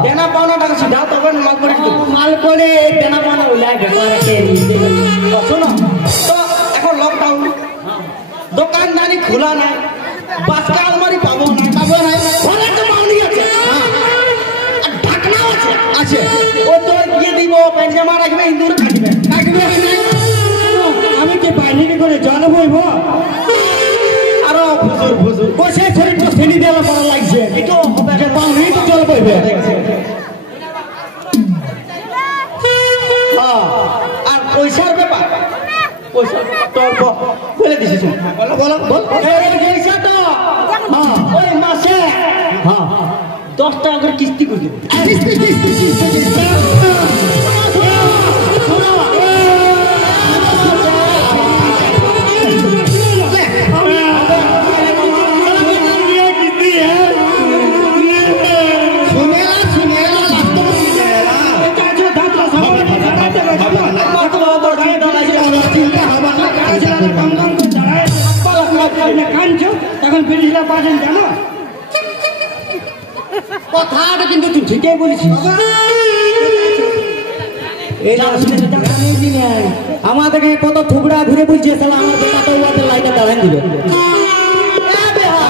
দেনা পাওনা টাকা সিধা তখন মাল করে মাল করে দেনা পানা উলাই ব্যাপারে শোনো তো এখন লকডাউন দোকানদারি খোলা নাই বাসকা আলমারি পাবো না ঘরে তো মাউনি আছে আর ঢাকনাও আছে আছে ও তো দিয়ে দিব পেঞ্জামা রাখবে ইন্দুর কাটবে আমি কি পাইনি করে জল বইব আরো ফুজুর বসে শরীর তো ফেলি দেওয়া পড়া লাগছে এটাও হবে যে পাউনি তো জল বইবে আর পয়সার ব্যাপার পয়সা তোর বলে দিছিস বল এই পয়সাটা ওই মাসে 10 টাকা করে কিস্তি করে দেবো তখন বেরিয়েছিল পাঁচজন জানো কথাটা কিন্তু তুই ঠিকই বলেছিস আমাদেরকে কত থুবড়া ঘুরে বলছে সালা আমার বেটা তো ওদের লাইনে দাঁড়ান দিবে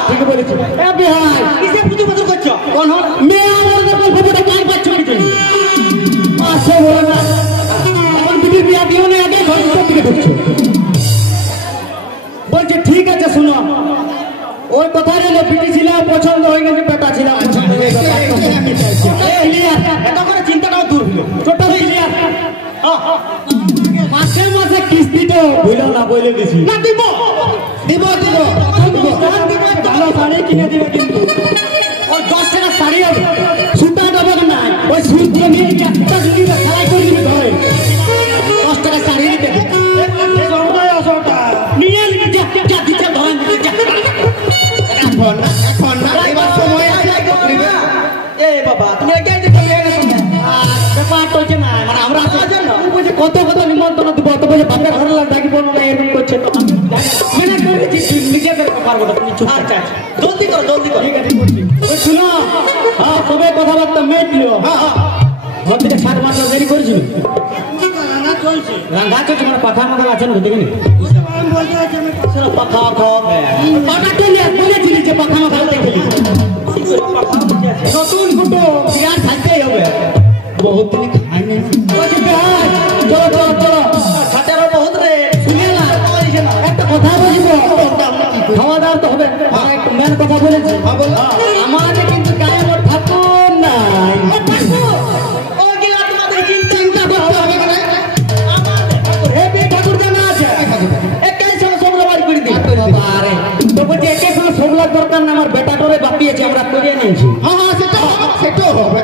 ঠিক বলেছি বিহার কিসে পুজো পুজো করছো কোন মেয়ে আমার যখন খবরটা কাজ পাচ্ছ কিছু মাসে বলে না এখন বিটি বিয়া দিও না আগে ঘর থেকে ঢুকছো বলছে ঠিক আছে শুনো ওই কথা রইল বিটি ছিল পছন্দ হয়ে গেছে বেটা ছিল এত করে চিন্তাটাও দূর হলো টোটাল ক্লিয়ার মাসে মাসে কিস্তিটা ভুলো না বলে গেছি না দিব ভালো শাড়ি কিনে দিবে কিন্তু ওই 10 টাকা শাড়ি হবে সুতা দেবে না ওই সুত দিয়ে নিয়ে একটা দিবে সেলাই করে দিবে ধরে 10 টাকা শাড়ি দিবে নিয়ে নিবি যা দিচ্ছে ধরেন এখন না এবার সময় আছে এ বাবা তুমি এটাই যে তুমি এনে শুনে ব্যাপার হচ্ছে না মানে আমরা কত নিমন্ত্রণ দিব অত বলে বাপের ঘরে ডাকিব না এরকম করছে তো মানে করেছি নিজেদের ব্যাপার কথা তুমি চুপ আচ্ছা জলদি করো ঠিক আছে করছি ওই শুনো সবাই কথাবার্তা মেটলো ঘর থেকে 7 মাস দেরি করেছিল রান্না চলছে মানে পাখা মাখা আছে না দেখিনি পাখা পাখা চলে বলেছিলি যে পাখা মাখা দেখলি নতুন ফুটো বিরাট থাকতেই হবে বহুত দিন খাই নাই চলো ছাটারও বহুত রে শুনে না একটা কথা বলবো খাওয়া দাওয়া তো হবে একটু মেন কথা বলেছি আমাদের কিন্তু গায়ে মোট ঠাকুর নাই ও কি তোমাদের চিন্তা করতে হবে না আমাদের ঠাকুর জানা আছে একাই সবলা বাড়ি করে দিই আরে তো বলছি একে কোনো সবলা দরকার না আমার বেটাটারে বাপিয়েছে আমরা করিয়ে নিয়েছি সেটাও হবে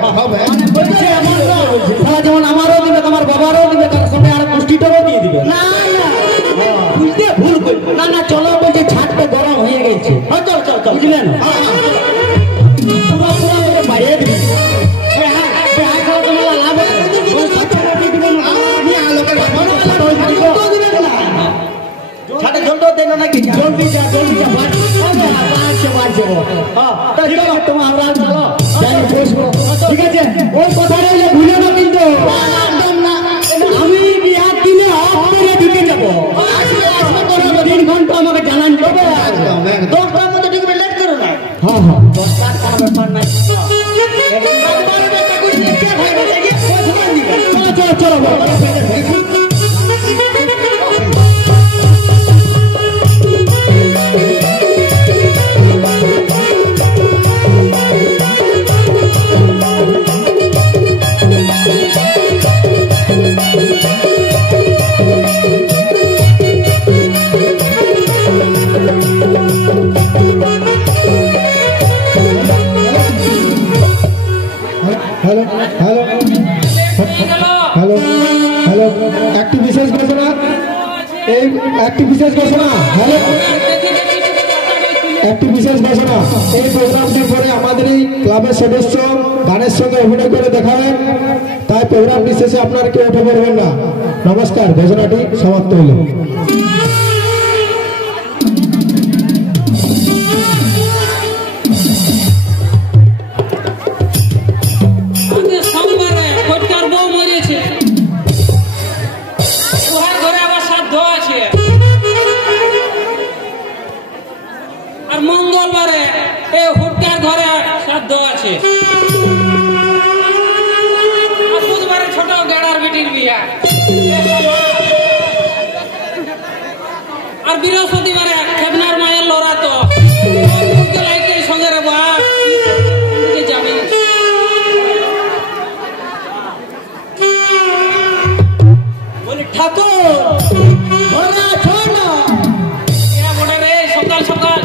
মানে বলছে এমন না সারা যেমন আমারও দিবে তোমার বাবারও দিবে তার সঙ্গে আর পুষ্টিটারও দিয়ে দিবে না বুঝতে ভুল করি না চলো বলছে ছাদটা গরম হয়ে গেছে চল বুঝলেন পুরো করে বাইরে দিবি ছাটা জলটা দেন নাকি জলদি যা আমরা চলো বসবো ঠিক আছে ওই কথা রইলে ভুলে না কিন্তু আমি বিহার দিনে অফিসে ঢুকে যাবো 3 ঘন্টা আমাকে জানান যাবে 10টার মধ্যে ঢুকবে লেট করো না হ্যাঁ 10 টাকা কোনো ব্যাপার নাই চলো হ্যালো একটি বিশেষ ঘোষণা একটি বিশেষ ঘোষণা এই প্রোগ্রামটির পরে আমাদের এই ক্লাবের সদস্য গানের সঙ্গে অভিনয় করে দেখাবেন তাই প্রোগ্রামটি শেষে আপনারা কেউ উঠে পড়বেন না নমস্কার ঘোষণাটি সমাপ্ত হলো বৃহস্পতিবারে খেবনার মায়ের লড়া তো লাইকে সঙ্গে রে বাপ যাবি বলি ঠাকুর ঘরে আছো না? বটে রে সকাল সকাল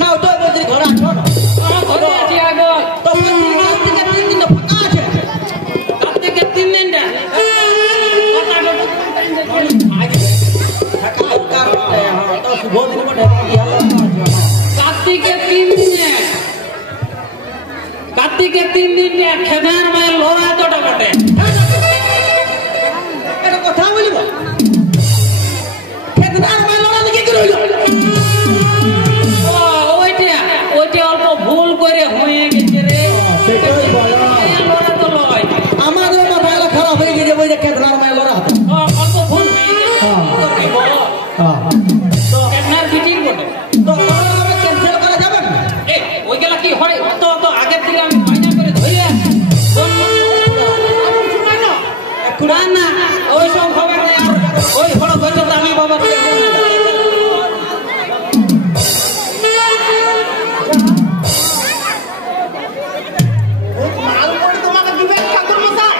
না ওটাই বলছি ঘরে আছো না? ঘরে আছি আগো তো কাল থেকে 3 দিন তো ফাঁকা আছে। কাল থেকে 3 দিনটা কার্তিকে 3 দিনে খেদার মায়ের লড়া তোটা বটে এটা কথা বলিব খেদনার মাইল লড়া দেখি কি রইল? ওইটা অল্প ভুল করে হয়ে গেছে রে সেটাই বলো। মায়ের লড়া তো লয় আমাদের মাথাটা খারাপ হয়ে গেছে ওই যে খেদনার মাইল লড়া হতো। অল্প ভুল হয়ে গেছে তো খেদনার ফিটিং বটে তো আমরা ক্যান্সেল করা যাবে না? এই ওই গেলা কি হয় তো আগের থেকে আমি বায়না করে ধরে না না ওই সব হবে না ওই বড় হয়তো আমি বাবা মাল করে তোমাকে দিবে ঠাকুর মশাই।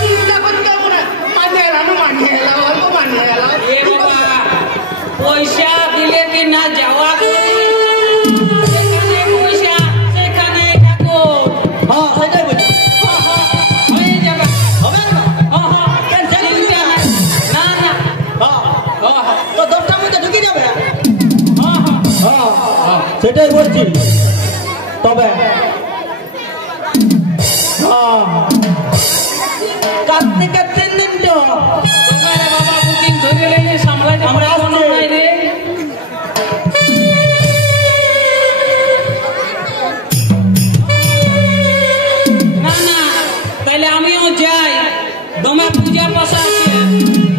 চিন্তা করতে হবে না। মানিয়ে এলাম অল্প মানিয়ে এলাম। এ বাবা পয়সা দিলে কি না যাওয়া যেখানে পয়সা সেখানে ঠাকুর হ্যাঁ সেটাই বলছি। হয়ে যাবে হবে না? চিন্তা নাই। না না তো 10টার মধ্যে ঢুকে যাবে। হ্যাঁ সেটাই বলছি। তবে কার্তিকে 3 দিন তো তোমারে বাবা বুকিং ধরে লেগে সামলাইতে আমরা পারবো না আসছি। নাই রে না না তাহলে আমিও যাই দমে পূজা পাশা আছে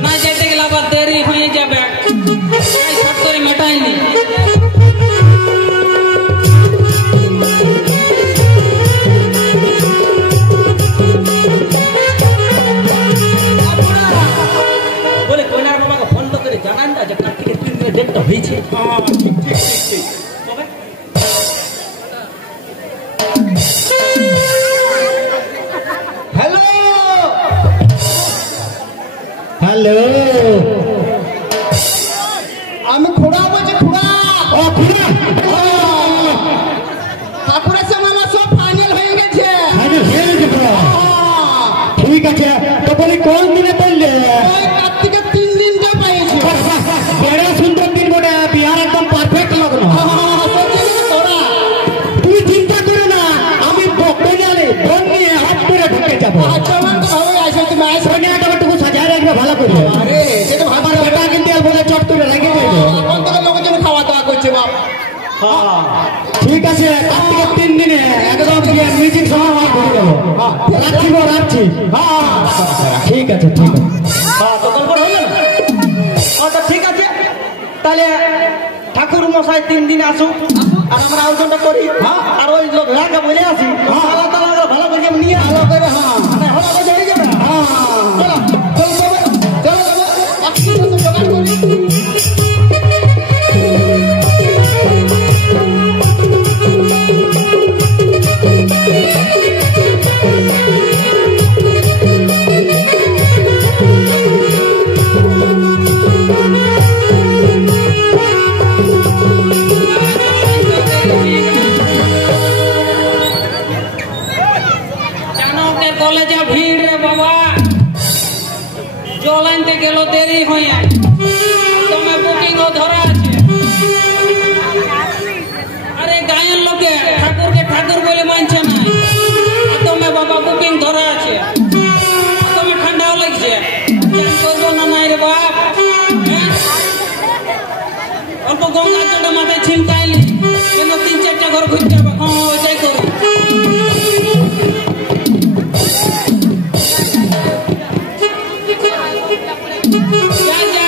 না যেতে গেলে আবার দেরি হয়ে যাবে তাই শর্ট করে মেটাইনি বলে কইনার বাবাকে ফোন তো করে জানান না যে কার্তিকে 3 দিনের ডেটটা হয়েছে। তবে হ্যালো হ্যালো আমি খোড়া বলছি খোড়া ও খুড়া ঠাকুরের সঙ্গে আমার সব ফাইনাল হয়ে গেছে আমি হেরে যাব ঠিক আছে তো বলি কোন দিনে বললে ওই কার্তিকের 3 দিন তো পাইছি বড় সুন্দর দিন বটে বিহার একদম পারফেক্ট লগ্ন তোরা তুই চিন্তা করে না আমি বনালে বন নিয়ে হাত করে ঢুকে যাবো আচ্ছা আমার তো ভালো আছে তুমি আইস সোনিয়াটা একটু সাজায় রাখবে ভালো করে আরে সেটা ভালো আমার বেটা কিন্তু আর বলে চট করে রেখে দেবে এখন থেকে লোকজন খাওয়া দাওয়া করছে বাপ ঠিক আছে কার্তিকের 3 দিনে একদম মিউজিক সময় আমার ঘুরে যাবো রাখছি ঠিক আছে ঠিক আছে তো গল্প হলো না? তো ঠিক আছে তাহলে ঠাকুর মশাই 3 দিন আসুক আর আমরা আয়োজনটা করি। আর ওই লোক রাখা বলে আসি তালা তালা ভালো করে নিয়ে ভালো করে মানে হলো করে হয়ে যাবে। চলো চলো চলো জোগাড় করি জানকের কলেজে ভিড় রে বাবা জল আনতে গেল দেরি হয়ে তুমি বুকিংও ধরা আছে আরে গায়ের লোকে ঠাকুরকে ঠাকুর বলে মানছে না তুমি বাবা বুকিং ধরা আছে তুমি ঠান্ডাও লাগছে চান করবো না নাই রে বাপ হ্যাঁ? অল্প গঙ্গা জলটা মাথায় ছিনতাইলি কেন 3-4টা ঘর ঘুরতে হবে ওইটাই করি যা যা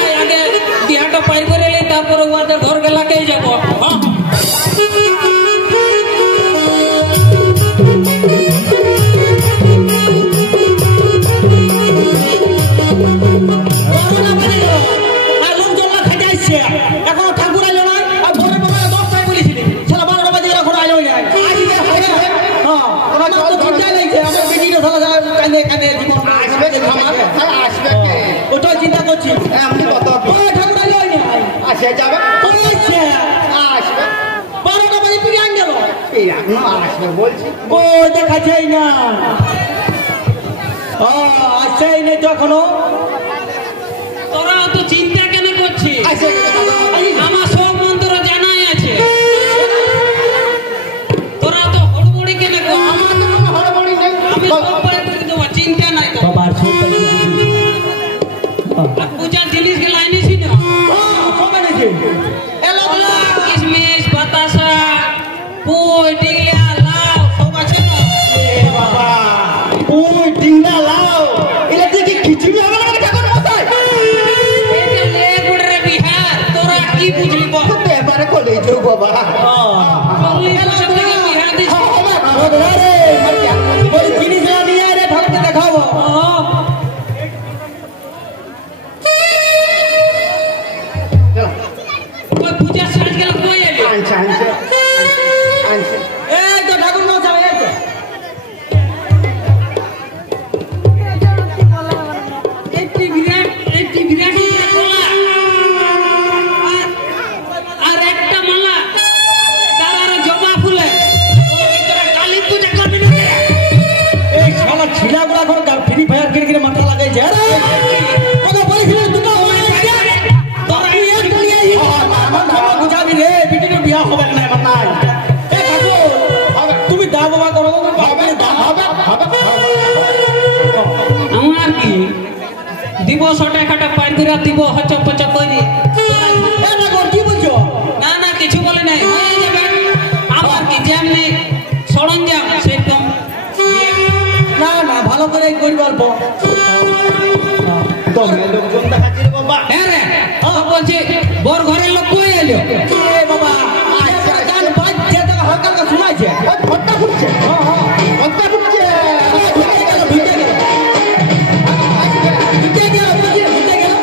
কানে কানে জীবন আসবে কে খামার আসবে কে ওটা চিন্তা করছি এমনি কত ও ঠাকুর আলো না আসে যাবে আসছে আসবে 12টা বাজে ফিরে আন গেল এই এখনো আসবে বলছি ও দেখাছেই না আসছেই না যখনও তোরা অত চিন্তা কেন করছিস আসে আমার সব মন্ত্র জানাই আছে তোরা তো হড়বড়ি কেন করছিস? আমার তো কোনো হড়বড়ি নেই আমি সব পাই করে দেবো চিন্তা নাই তো বাবার সব পূজার জিনিসকে লাইনে ছিল সব এনেছে এলো কিশমিশ বাতাসা পুই টিগলিয়া লাউ সব আছে বাবা ওই ডিঙ্গা লাও এটা দেখি খিচুড়ি হবে না ঠাকুর মশাই এটা লেগুড়ে বিহার তোরা কি বুঝলি বল এবারে কলে যাও বাবা 40 বছর থেকে বিহার দিছিস ওই জিনিস নিয়ে রে ঠাকুরকে দেখাবো ওই পূজার সাজ গেল কই এলি আনছে আনছে আনছে এই তো ঠাকুর মশাই এই তো একটি বিরাট কলা আর একটা মালা তার আর জবা ফুলে তোরা কালী পূজা করবি না এই শালা ছিলাগুলা এখন ফ্রি ফায়ার কিনে মাথা লাগাইছে আরে তোকে বলেছিলাম দুটো ওই বাজার তোরা কি একটা নিয়ে আমার ধামা বুঝাবি রে বিটির বিয়া হবে না আমার নাই এ ঠাকুর হবে তুমি দা বাবা করো তো হবে দা হবে আমার কি দিব 100 টাকাটা পাই দিরা দিব হচ পচ করি এ ঠাকুর কি বলছো না না কিছু বলে নাই হয়ে যাবে আমার কি যেমনি সরঞ্জাম সেরকম না না ভালো করে করি অল্প তোমরা লোকজন দেখাচ্ছি রে বাবা হ্যাঁ রে বলছি বর ঘরের লোক কই এলো এ বাবা আচ্ছা গান বাজছে তো হালকা হালকা শোনাইছে ওই ঘরটা ঘুরছে ঘরটা ঘুরছে ঢুকে গেল ঢুকে গেল ঢুকে গেল বুঝি ঢুকে গেল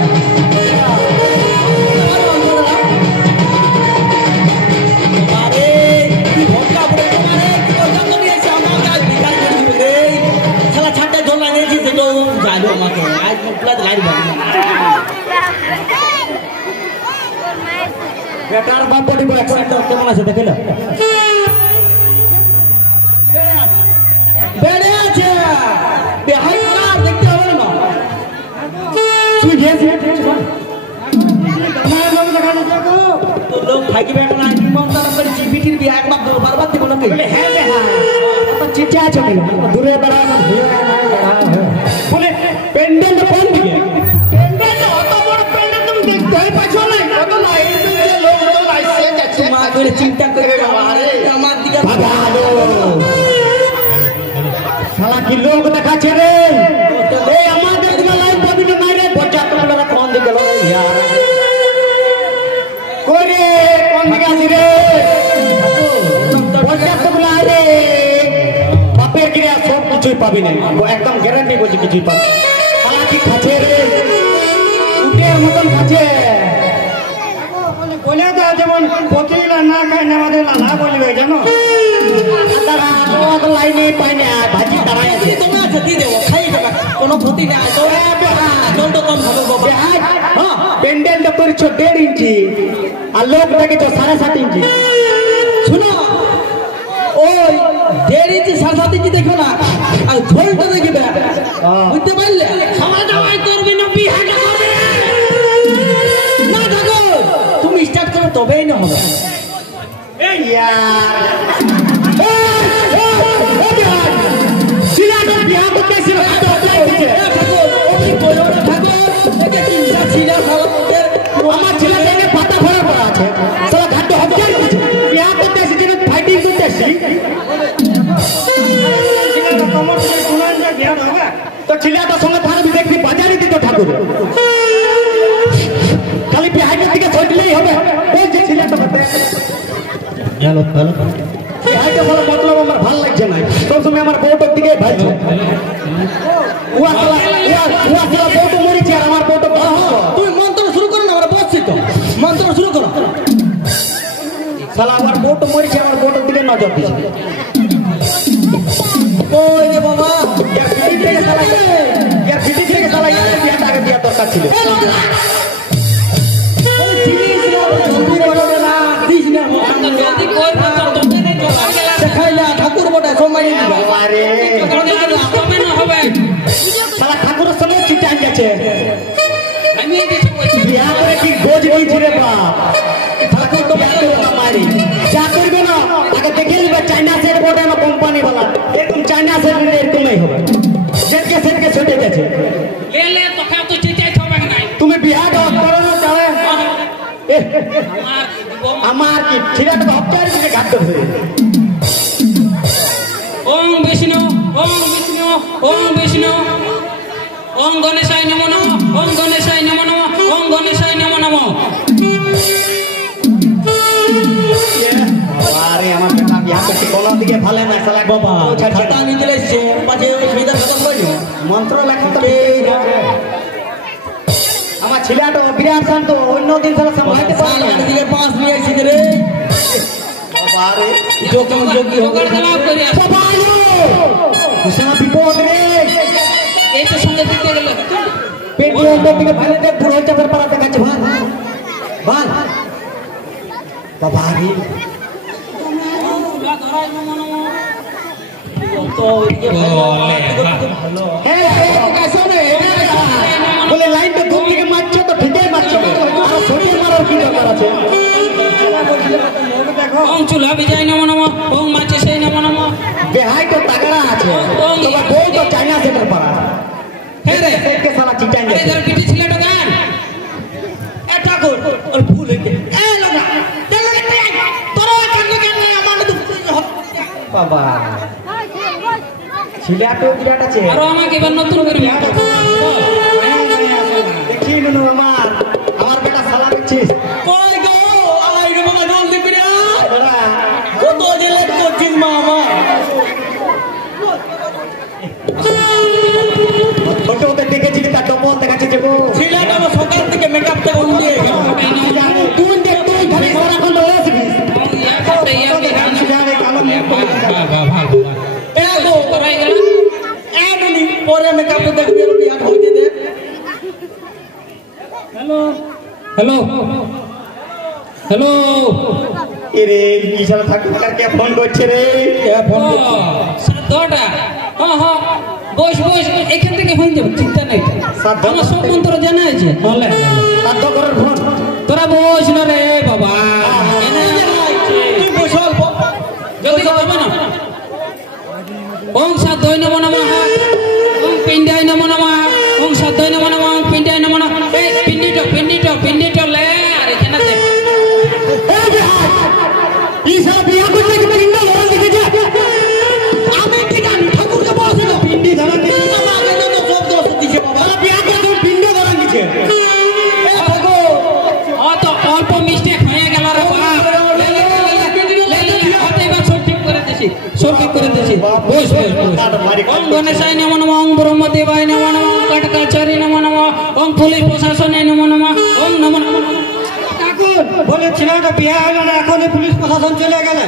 আরে কি ভটকা পড়ে তোমারে কি ভটকা করে আছে আমার গাছ বিকাল করে দিবে রে শালা ছাড়তে জল লাগিয়েছি সেটা জানো আমাকে আজ প্লাস লাগবে বেটার বাপ বডি বলে একসাথে কেমন আছে দেখে না বেড়ে আছে বেহাই না দেখতে হবে না তুই গেছিস তো লোক থাকি বেটা না ইমানদার করে জিবিটির বিয়া একবার বারবার দিব না বলে হ্যাঁ হ্যাঁ চিঠি আছে দূরে বেড়া বলে পেন্ডেল কোন দিকে পেন্ডেল অত বড় পেন্ডেল তুমি দেখতেই পাচ্ছ না কত লাইন দিয়ে লোকজন আইছে যাচ্ছে মা করে চিন্তা করে আমার দিকে ভাগালো শালা কি লোক দেখাচ্ছে রে এই আমাদের দিকে লাইন পাবি না নাই রে বচ্চা তোমরা কোন দিকে গেল यार করে কোন দিকে আছি রে বচ্চা তোমরা রে বাপের গিরে সব কিছুই পাবি না একদম গ্যারান্টি বলছি কিছুই পাবি শালা কি খাচ্ছে রে উটের মতন খাচ্ছে বলে দাও যেমন পতিলা না খায় না আমাদের না বলবে জানো তারা লাইনে পাই না ভাজি দাঁড়ায় আছে তোমরা আছে দিয়ে দেবো খাই দেবে কোনো ক্ষতি না জল তো কম খাবো হ্যাঁ প্যান্ডেলটা করেছো 1.5 ইঞ্চি আর লোক দেখেছো 7.5 ইঞ্চি শুনো ওই 1.5 ইঞ্চি 7.5 ইঞ্চি দেখো না আর ঝোলটা দেখবে বুঝতে পারলে খাওয়া দাওয়াই করবি না বিহাটা করবি না থাকো তুমি স্টার্ট করো তবেই না হবে এই আমার ছেলেটাকে পাতা ভরা করা আছে সারা ঘাটে হবজার দিচ্ছে বিয়া করতে এসেছি ফাইটিং করতে এসেছি তো ছেলেটার সঙ্গে থাকবি দেখবি বাজারে দিত ঠাকুর খালি বিহাইটের দিকে সরলেই হবে বলছে ছেলেটা হ্যালো হ্যালো বিহাইটা বলো মতলব আমার ভালো লাগছে না সবসময় আমার বউটার দিকে ভাইছে বউটা মরেছে আর আমার বউটা তুমি মন্ত্র শুরু করো না আমরা বসছি তো মন্ত্র শুরু করো শালা আমার বউটা মরেছে আমার বউটার দিকে নজর দিচ্ছে ওই রে বাবা শালা হবে না হবে শালা ঠাকুরের সঙ্গে চিটান যাচ্ছে আমি কিছু বলছি বিয়া করে কি গোজ হয়েছে রে বাপ ঠাকুর তো বিয়া করে মারি যা করবে না আগে দেখে নিবে চাইনা সেট বোর্ডে না কোম্পানি वाला একদম চাইনা সেট এরকম নাই হবে সেটকে ছুটে যাচ্ছে লে তোকে তো চিচাই হবে না তুমি বিয়া করো না চালে আমার আমার দিব কি ছিড়াটা হপ্তার দিকে ঘাট করে ওম বিষ্ণু ওম বিষ্ণু ওম বিষ্ণু ওম গণেশায় নমো নমঃ ওম গণেশায় নমো নমঃ ওম গণেশায় নমো নমঃ আরে আমার বেটা বিয়া করতে কোলা দিকে ভালো না শালা বাবা খাতা নিতে এসেছে পাশে ওই সুবিধা খতম করছো মন্ত্র লেখতে আমার ছেলেটা বিরাট শান্ত অন্য দিন ছাড়া সামলাইতে পারে না দিকে 5 নিয়ে এসেছে রে বাবারে যোগ্য যোগ্য জোগাড় জবাব করে আস বাবালো কুসনা বিপদ রে এই তো সঙ্গে দিতে গেল পেটে অন্য দিকে ভালো দেখ পুরো চাপের পারাতে কাছে ভাই ভাই বাবারে ধরাই নমো নমঃ তো ওইদিকে বলে লাইনটা দূর থেকে মারছো তো ঠিকই মারছো আর সরিয়ে মারার কি দরকার আছে ওম চুলা বিজয় নমো নমঃ ওম মাছে সেই নমো নমঃ বেহাই তো তাগড়া আছে তোমার বউ তো চাইনা সেটার পারা হে রে সেটকে সালা চিটান আরে যাচ্ছে যার পিঠে ছেলেটা গান এ ঠাকুর ওর ভুল হইছে এ লগা চল লগা তোর কান্দ কেন আমার তো বাবা ছেলেটা বিরাট আছে আর আমাকে এবার নতুন করে বিয়া করতে দেখি মনু আমার বেটা সালা দেখছিস কই গো আলাই রে বাবা জলদি করে আয় দাদা কত যে লেট করছিস মামা ফটোতে দেখেছি কি তার ডবল দেখাচ্ছে যে গো ছেলেটা আমার সকাল থেকে মেকআপ টা অন দিয়ে গেল তুই দেখ তুই ঘরে সারাক্ষণ ধরে আসবি ইয়া করতে ইয়া কি গান জানে কালো ভালো এ গো করাই গেল এ ননি পরে মেকআপ টা দেখবি আর বিয়া হইতে দে হ্যালো হ্যালো হ্যালো এরে ইশারা ঠাকুর কাকে ফোন করছে রে ও সাতটা হ্যাঁ হ্যাঁ বস বস এখান থেকে হয়ে যাবে চিন্তা নেই আমার সব মন্ত্র জানা আছে বলে সাধ্য করার ফোন তোরা বস না রে বাবা তুই বসল যদি হবে না ওম সাদ্দয় নমো নমঃ ওম পিণ্ডায় নমো নমঃ ওম সাদ্দয় নমো নমঃ ওম পিণ্ডায় নমো নমঃ এই পিণ্ডিটো লে আর এখানে দেখ এই বিহার ইশারা বিয়া করতে কি পিন্ডা ধরা দেখেছে আমি কি জানি ঠাকুরকে বসে না পিন্ডি ধরা দিছে বাবা আগে তো সব দোষ দিছে বাবা তারা বিয়া করতে পিন্ডা ধরা দিছে এ ঠাকুর ও তো অল্প মিস্টেক হয়ে গেল রে বাবা হতে এবার সব ঠিক করে দিছি সব ঠিক করে দিছি বস বস ওম গণেশায় নমো নমঃ ওম ব্রহ্মদেবায় নমো নমঃ ওম কটকাচারী নমো নমঃ ওম পুলিশ প্রশাসনে নমো নমঃ ওম নমো নমঃ ঠাকুর বলে ছেলেটা বিয়া হলো না এখন পুলিশ প্রশাসন চলে গেলে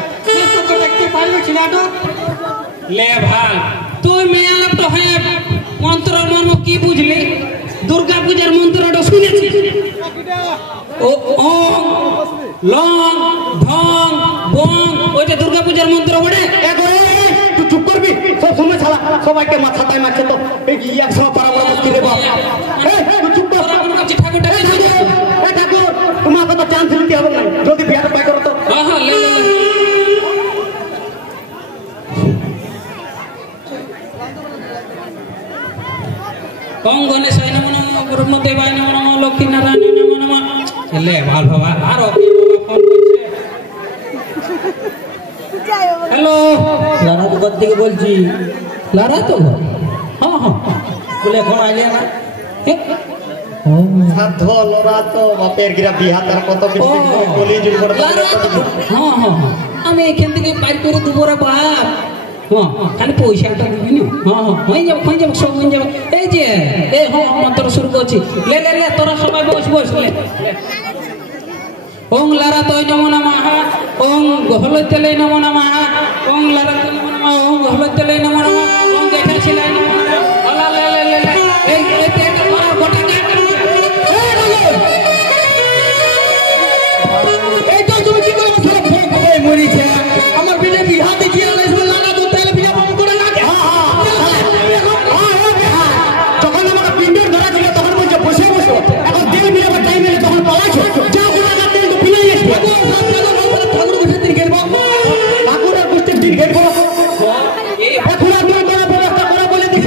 তোকে দেখতে পারলো ছেলেটা লে ভাই তুই মেয়া লোকটা হয়ে মন্ত্রের মর্ম কি বুঝলি দুর্গা পূজার মন্ত্রটা শুনেছিস ও ওম লং ঢং বং ওইটা দুর্গা পূজার মন্ত্র বটে তুই চুপ করবি সব সময় ছাড়া সবাইকে মাথাটাই মারছে তো এই কি একসময় পারাবার মুশকিল রে বাবা তুই চুপ কর তোরা কোন কাছে ঠাকুরটা এই ঠাকুর তোমার কথা চান্স দিতে হবে না যদি বিয়াটা পাই করো তো হ্যাঁ হ্যাঁ লে লে লে ওম গণেশায় নমো নমঃ ব্রহ্মদেবায় নমো নমঃ লক্ষ্মী নারায়ণ নমো নমঃ লে ভাল বাবা আর ফোন করছে হ্যালো লারা দোকান থেকে বলছি লারা তো হ্যাঁ হ্যাঁ বলে এখন আইলে না সাধ্য লড়া তো বাপের গিরা বিয়া তার কত কিছু কলি জুড়ি করে হ্যাঁ হ্যাঁ হ্যাঁ আমি এখান থেকে বাইর করে দেবো রে বাপ হ্যাঁ খালি পয়সাটা দিবি না হ্যাঁ হ্যাঁ হয়ে যাবে সব হয়ে যাবে এই যে এই হ্যাঁ মন্ত্র শুরু করছি লে লে লে তোরা সবাই বস বস লে ওং লারা তৈ নমো নমঃ ওং হলতেলে নমো নমঃ ওং লারা তৈ নমো নমঃ ওং হলতেলে নমো নমঃ ওং গেঠা ছিলাই নমো নমঃ আলা লে লে লে লে এই তেটা মারা গোটা কাট এই তো তুমি কি করে সব ফোন করে মরিছে আমার বিলে বিহা দেখি আলাইছ লাগা তো তেল বিয়া বন্ধ করে লাগে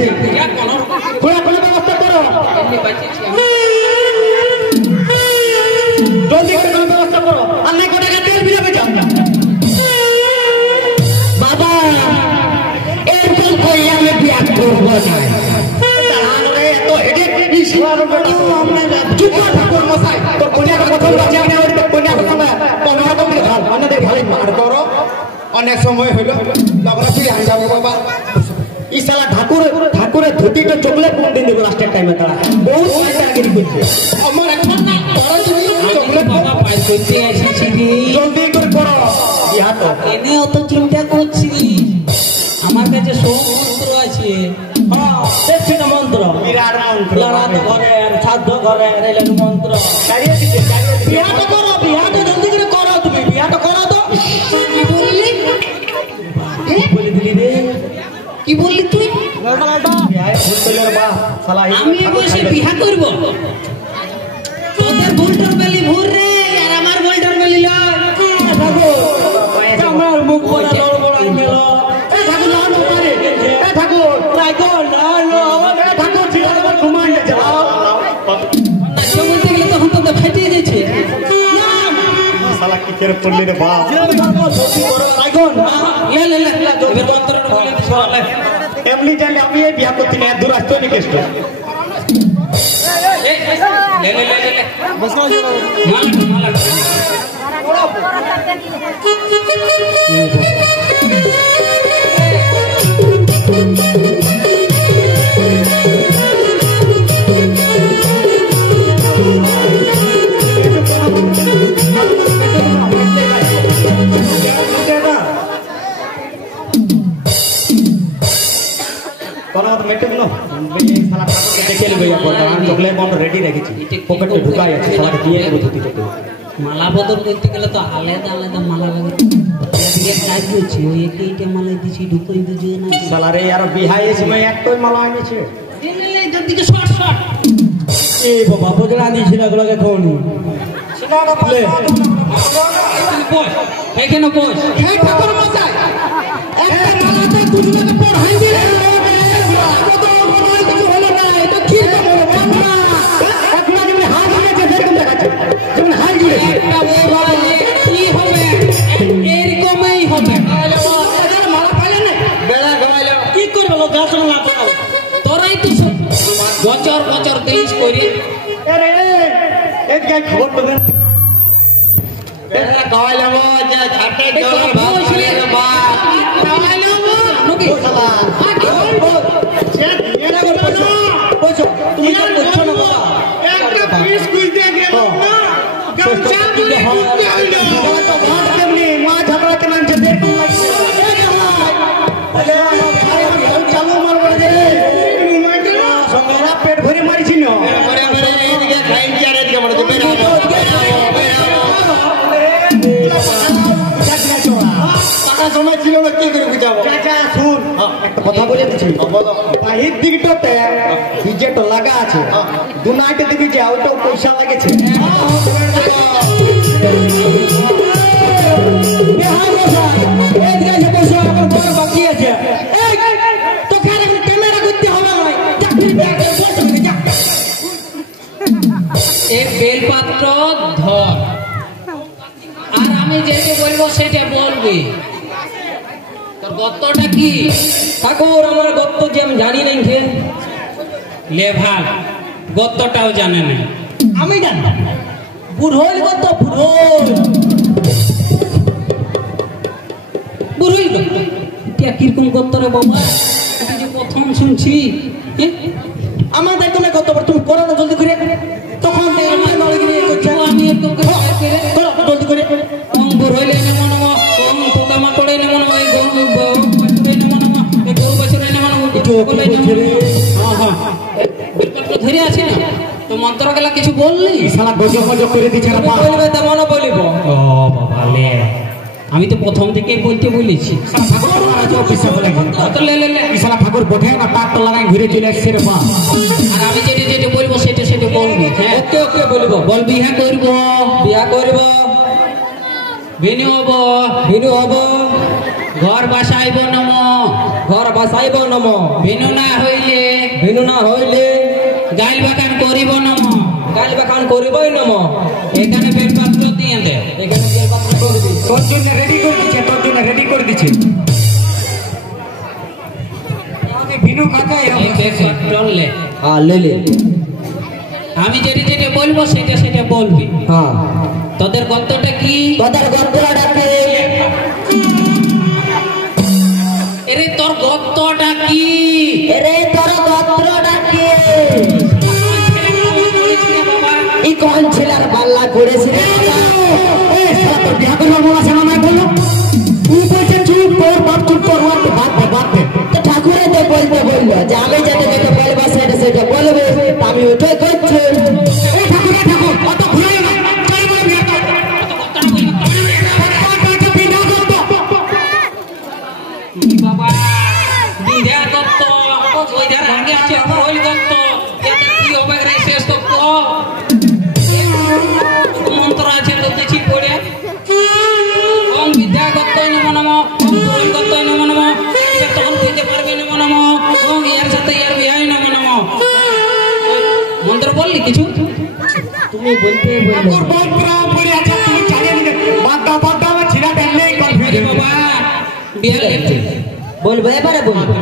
আছে ইয়া কোনো কোন কোন ব্যবস্থা করো এমনি বাঁচিয়েছি আমি। জলদি করে কোনো ব্যবস্থা করো আর না কোটা তেল বিরাবে যাও বাবা এরকম কই আমি বিয়া করব না দাঁড়ান রে এত হেডেক ইসলার বেটা তো আমরা চুপ কর ঠাকুর মশাই তোর কোনিয়াটা কথা বলছি আমি ওই কোনিয়া কথা না তোমরা তো বলে ভালো আমাদের ভালোই মার করো অনেক সময় হইল তখন ফিরে আই যাবো বাবা ই শালা ঠাকুরের ধুতিটা চকলেট কোন দিন দেবো লাস্টের টাইমে তারা বহুত টাকাগিরি করছে আমার এখন না চকলেট বাবা পাই করতে এসেছি রে জলদি করে করো ইহা তো এনে অত চিন্তা করছি আমার কাছে সব মন্ত্র আছে হ্যাঁ দেখছি না মন্ত্র বিরাট মন্ত্র লড়াত ঘরে আর ছাদ ঘরে এলেন মন্ত্র চালিয়ে দিতে বিয়া তো করো বিয়া তো জলদি করে করো তুমি বিয়া তো করো তো কি বললি বলে দিলি রে কি বললি তুই বিয়া ভুল করলে রে বাপ শালা আমি বসে বিয়া করব তোদের ভুলটার বেলি ভুল রে আর আমার ভুলটার বেলি লয় আমার মুখ পড়া লড়বড় আই গেল ঠাকুর না পারে ঠাকুর তাই কর না ঠাকুর ছিল আবার ঘুমান যাও নাচ বলতে গেলে তখন তো ফেটে যাচ্ছে শালা কি করে পড়লি রে বাপ লে লে লে এবার মন্ত্রটা বলে দিছ এমনি জানি আমি এই বিয়া করতে না দূর আসতে নি কেষ্ট লে লে লে লে মালা তোরা তো মেটে না শালা ঠাকুরকে দেখে নেবে আমি চকলেট বন্ধ রেডি রেখেছি পকেটে ঢুকাই আছে শালাকে দিয়ে দেবো ধুতিটাকে মালা বদল করতে গেলে তো আলাদা আলাদা মালা লাগে এদিকে কাজ করছে ওই একইটা মালা দিছি ঢুকাই বুঝে না শালারে আর বিহাই সময় একটাই মালা এনেছে এটার দিকে শর্ট শর্ট এই বাবা বদলা দিছি না গুলোকে কোন বস এখানে বস এই ঠাকুর মশাই একটা মালাতে দুজনকে পড়াই দিলে কত বড় কিছু হলো না এটা কি তোমরা এখন যেমন হাই দিয়েছে সেরকম দেখাচ্ছে যেমন হাই দিয়েছে একটা বলে কি হবে এরকমই হবে মালা পাইলে না বেলা গমাইলে কি করবে লোক গাছ না পাল তোরাই তো বছর বছর দেশ করে আরে এই গায় খবর তো দেন বেলা গমাইলে যা ঝাটে জল ভাত খাইলে বা শালা তুমি তো বুঝছো না বাবা একটা পিস কইতে গেল না গামছা বলে কইতে হইল তো ঘাট তেমনি মা ঝগড়া তে নামছে পেট চালু মারবো রে সঙ্গরা পেট ভরে মারিছি না পরে পরে এইদিকে খাইন কি আর এদিকে মনে তো বেরা টাকা সময় ছিল না কি করে বুঝাবো চাচা শুন একটা কথা বলে দিচ্ছি বাহির দিকটাতে ডিজেটা লাগা আছে দুনাইতে দিবি যে ওটাও পয়সা লাগেছে বাকি আছে তোকে আর ক্যামেরা করতে হবে না এই বেলপাত্র ধর আর আমি যেটা বলবো সেটা বলবি তোর গত্তটা কি ঠাকুর আমার গত্ত যে আমি জানি নাই যে লে ভাগ গত্তটাও জানে না আমি জানি বুড়োল গত্ত বুড়োল বুড়োই গত্ত এটা কিরকম গত্ত রে বাবা এটা যে প্রথম শুনছি আমাদের তুমি গত্ত তুমি করো না জলদি করে তখন আমি একদম জলদি করে অঙ্গুর হইলে এনে মনম কম তোতা মাকড়ে এনে মনম এই গরু এনে মনম এই গরু বছর এনে মনম বলে এনে হ্যাঁ বেলপাত্র ধরে আছে না তো মন্ত্র গেলা কিছু বললি শালা গজব গজব করে দিছে রে বাপ বলবে তেমন বলিব ও বাবা লে আমি তো প্রথম থেকে বলতে বলেছি ঠাকুর মহারাজ বিশ্বাস লাগে তো লে লে লে শালা ঠাকুর বঠে না তার তো লাগাই ঘুরে চলে আসছে রে বাপ আর আমি যেটা যেটা বলবো সেটা সেটা বলবি হ্যাঁ ওকে ওকে বলিব বলবি হ্যাঁ করব বিয়া করব বিনু হব বিনু হব ঘর বাসাইব নম ঘর বাসাইব নম বিনু না হইলে ভিনু না হইলে গাইল বাকান করিব নম গাইল বাখান করিবই নম এখানে বেলপাত্র দিয়ে দে এখানে বেলপাত্র করবি তোর জন্য রেডি করে দিচ্ছে, তোর জন্য রেডি করে দিচ্ছে। আমাকে বিনু কাকা চললে হ্যাঁ লে লে আমি যেটা যেটা বলবো সেটা সেটা বলবি। হ্যাঁ তোদের গন্তটা কি? তোদের গন্তটা কি? এরে তোর গন্তটা কি? এরে তোর গন্তটা কি? ই কোন ছেলের পাল্লা করেছে রে? এ শালা তোর বিয়া করবার মন আছে না নাই বললো? তুই বলছে চুপ কর, বাপ চুপ কর, বাদ দে। তো ঠাকুরে তো বলতে বললো যে আমি যেটা যেটা বলবো সেটা সেটা বলবে, আমি ওটাই করছি। এই ঠাকুর অত ঘুরে না, চল বলে বিয়া কর। বাবা বিধা দত্ত ওই ধার আগে আছে ওই দত্ত এতে কি হবে রে শেষ দত্ত মন্ত্র আছে তো দেখি পড়ে ওম বিধা দত্ত নমো নমো ওম ওই দত্ত নমো নমো এটা তখন বুঝতে পারবে নমো নমো ওম ইয়ার সাথে ইয়ার বিহাই নমো নমো মন্ত্র বললি কিছু তুমি বলতে বললো ঠাকুর মন্ত্র পড়ে আছে, তুমি চালিয়ে দিলে বাদ দাও আমার ছিড়া দেনলেই কনফিউজ। আরে বাবা বিহার লেতে বলবো এবারে বলবো।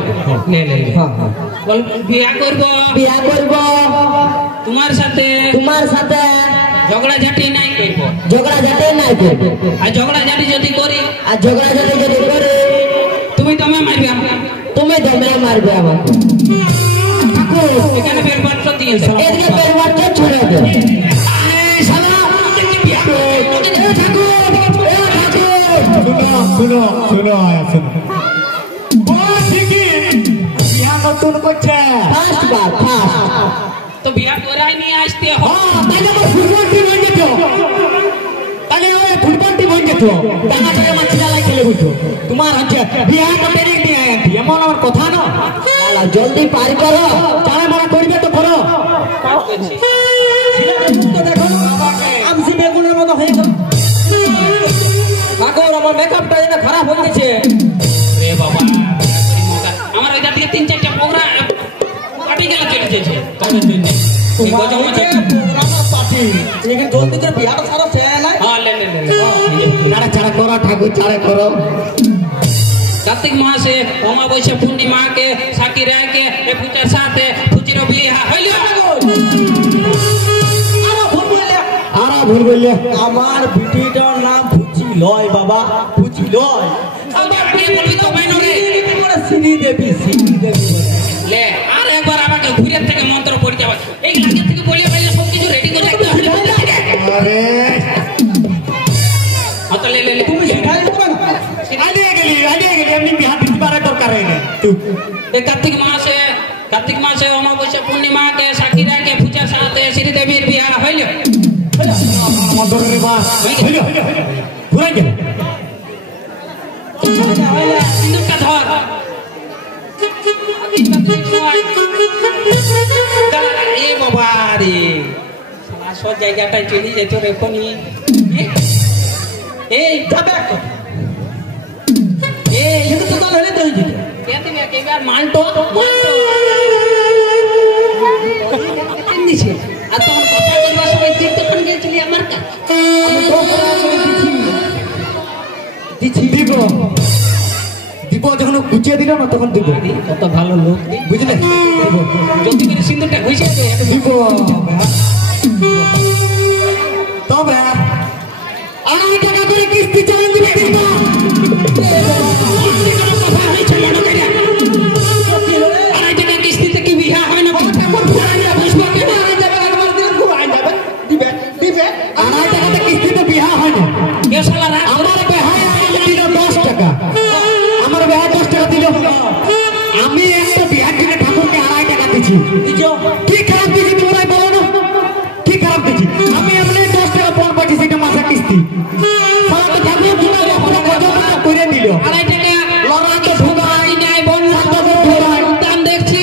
নে নে হ্যাঁ হ্যাঁ বল বিয়া করব বিয়া করবো তোমার সাথে তোমার সাথে, ঝগড়া ঝাঁটি নাই করব ঝগড়া ঝাঁটে নাই করবো। আর ঝগড়া ঝাঁটি যদি করি আর ঝগড়া ঝাঁটে যদি করে তুমি মারবে আমাকে তুমি দমে মারবে আমাকে। ঠাকুর এখানে বেরপাত্র দিয়েছে এদিকে পরিবারটা ছড়ে দে। এই শালা, এ ঠাকুর, শুনো আয়া শুনো। ও ঠিকই বিয়া নতুন করছে। ফার্স্ট বার ফার্স্ট তো বিয়া করাই নিয়ে আসতে হবে তাহলে আমার ফুটবল টিম হয়ে যেত, তাহলে ওই ফুটবল টিম হয়ে যেত, টাকা টাকা মাছ চালাই খেলে বুঝতো। তোমার হচ্ছে বিয়া তো পেরে নিয়ে আয়াছি, এমন আমার কথা না। শালা জলদি পার করো। চালা মারা করবে তো করো। দেখো আমসি বেগুনের মতো হয়ে গেল। ঠাকুর আমার মেকআপটা যেন খারাপ হয়ে গেছে। রে বাবা আমার ওইটা থেকে 3-4টা প্রোগ্রাম কাটি গেল চলে যেছে তাদের জন্য এই গজম আছে আমার পার্টি এখানে জলদি করে বিয়াটা সারা শেষ না। হ্যাঁ লে চারা চারা করো ঠাকুর, চারা করো। কার্তিক মাসে অমাবস্যা পূর্ণিমাকে সাকি রায়কে এ পূজার সাথে ফুচির বিয়ে হইল আরা ভুল বললে আমার বিটিটার নাম ফুচি লয় বাবা, ফুচি লয়। আমার বিয়ে বলবি তো বাইনো রে সিনি দেবী লে আর একবার আমাকে ঘুরে থেকে মন্ত্র পড়তে হবে এই আগে থেকে বলে পাইলে সব কিছু রেডি করে রাখতে হবে আরে হাতে লে তুমি শিখাই দেবে না। আলিয়ে গেলি এমনি বিহার দিতে পারে দরকার হয় না। এই কার্তিক মাসে অমাবস্যা পূর্ণিমাকে সাকি রায়কে পূজার সাথে শ্রীদেবীর বিয়ে হইল মন্ত্র রে বাস হইল ঘুরে গেল। সিন্দুকটা ধর এ বাবা রে সব জায়গাটায় চলে যেত রে কোনি এই যাবে কিন্তু তো তাহলে হলে তো হয়ে যেত। এবার মালটো দিছে আর তখন কথা বলবার সময় তুই তখন গেছিলি আমার কাছে দিব যখন গুছিয়ে দিল না তখন দিব। কত ভালো লোক বুঝলে দিব যদি করে সিন্দুরটা ঘুষে দিব তবে আড়াই টাকা করে কিস্তি চালান দিবে দিব। আড়াই টাকা কিস্তিতে কি বিহা হয় না আড়াই টাকাতে কিস্তিতে বিহা হয় না। এ শালা রাত আমার বেহায় দিল 10 টাকা, আমার বেহায় 10 টাকা দিল। আমি একটা বিহার কিনে ঠাকুরকে আড়াই টাকা দিচ্ছি। কি খারাপ দিচ্ছি তোমরাই বলো না, কি খারাপ দিচ্ছি? আমি এমনি 10 টাকা পর পাঠিয়েছি, এটা মাসের কিস্তি। সারা তো ঠাকুর পুরো গজবটা করে দিল। আড়াই টাকা লড়াই তো ঢুকাই নাই বন্যা দাম দেখছি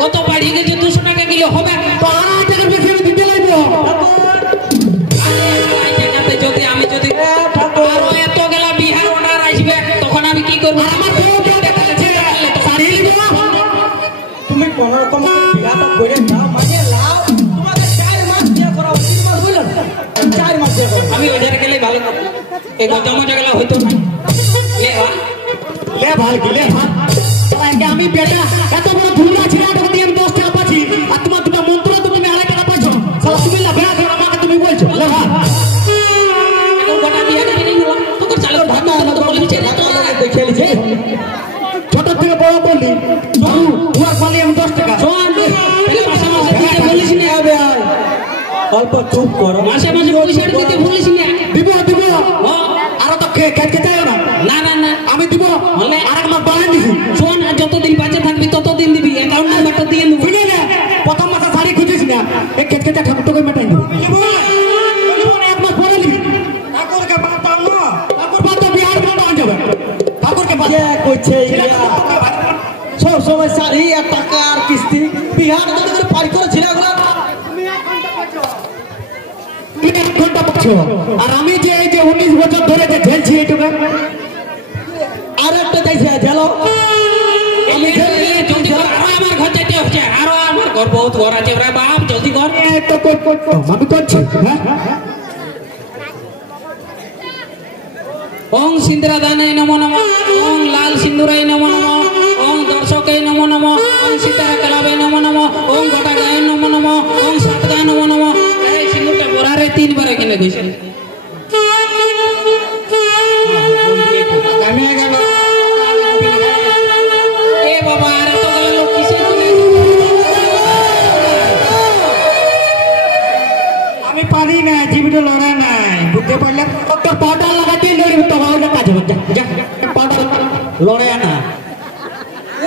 কত বাড়িয়ে গেছে 200 টাকা কিলো হবে তো আড়াই টাকা বেশি আমি দিতে লাগবো। আড়াই টাকাতে যদি আমি যদি আরো এত গেলা বিহার অর্ডার আসবে তখন আমি কি করবো আর আমার কেউ টাকা আছে, সারিয়ে নিবো। তুমি কোন রকম নাটক করে দাও মানে লাও তোমাকে 4 মাস দিয়ে করাও 3 মাস বললেন 4 মাস দিয়ে করাও আমি ওজারে গেলে ভালো কথা এই গজা মজা গেলা হইতো না ले भाई ले भाई আজকে আমি বেটা এত বড় ধুমরা ছিল তোকে দিয়ে আমি 10 টাকা পাচ্ছি আর তোমার দুটো মন্ত্র তো তুমি আড়াই টাকা পাচ্ছ শালা তুমি লাভে আছো আমাকে তুমি বলছো ले ভাই এখন গোটা বিয়া করে নিলাম তোকে চালে ভাগনা তো বলে দিছে দেখে লিছে ছোট থেকে বড় বললি উয়ার পালি আমি 10 টাকা শোন তাহলে মাসে মাসে দিতে বলিস না হবে অল্প চুপ করো মাসে মাসে পয়সা দিতে বলিস না দিব দিব আর তো খেতে চাইও না না না না আমি দিব বলে আর এক মাস বাড়াই দিছি শোন আর যতদিন বাঁচে থাকবি ততদিন দিবি অ্যাকাউন্ট নাম্বারটা দিয়ে দেবো বুঝলি না প্রথম মাসে শাড়ি খুঁজিস না এই খেতে ঠাকুর তোকে মেটাই দেবো এক মাস পরে দিবি ঠাকুরকে বাঁচাও না ঠাকুর বাঁচা বিহার বাঁচা যাবে ঠাকুরকে বাঁচা কইছে সব সময় শাড়ি আর টাকা আর কিস্তি বিহার যদি করে পারি করে ছিল এগুলো তুমি 1 ঘন্টা পাচ্ছো আর আমি যে এই যে 19 বছর ধরে যে ঝেলছি এইটুকু আর একটা চাইছে চলো আমি জলদি কর আরো আমার ঘর যেতে হচ্ছে আরো আমার ঘর বহুত ঘর আছে রে বাপ জলদি কর এই তো আমি করছি হ্যাঁ ওং সিন্দুরাদানে নমো নমঃ ওং লাল সিন্দুরায় নমো নমঃ ওং দর্শকে নমো নমঃ ওং সীতারা কলাবে নমো নমঃ ওং গোটা গায়ে নমো নমঃ ওং সাতগায় নমো নমঃ এই সিন্দুরটা বরারে 3 বার এখানে কইছে আমি গেল এ বাবা আরে তো গেল লোক কিসে চলে আমি পারি না জীবিত লড়া নাই বুঝতে পারলে তোর পাটা লাগাতে লড়বি তো ভালো কাজ হচ্ছে যা পাটা লড়ে না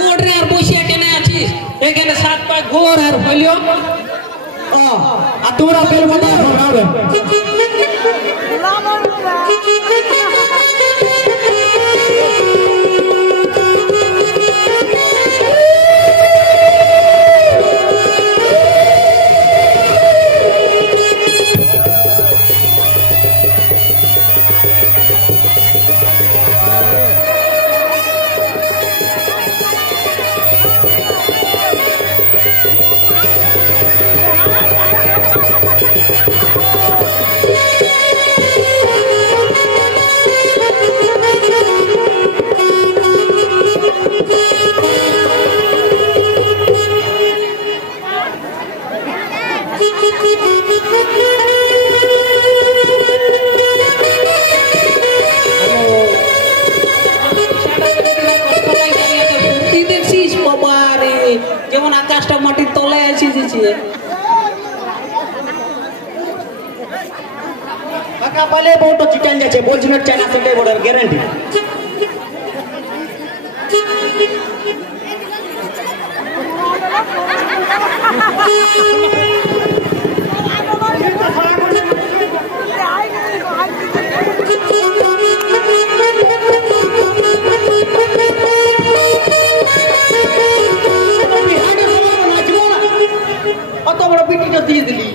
ওরে আর বসে কেন আছিস এখানে 7 পা গোর আর হইলো আর তোমরা বেল মতো ঘোরাবে যেমন আকাশটা মাটির তলায় আছে দিছি কাকা পালে বহুত চিকেন যাচ্ছে বলছি না চায়না সেটাই বড় গ্যারান্টি অত বড় পিটিটা দিয়ে দিলি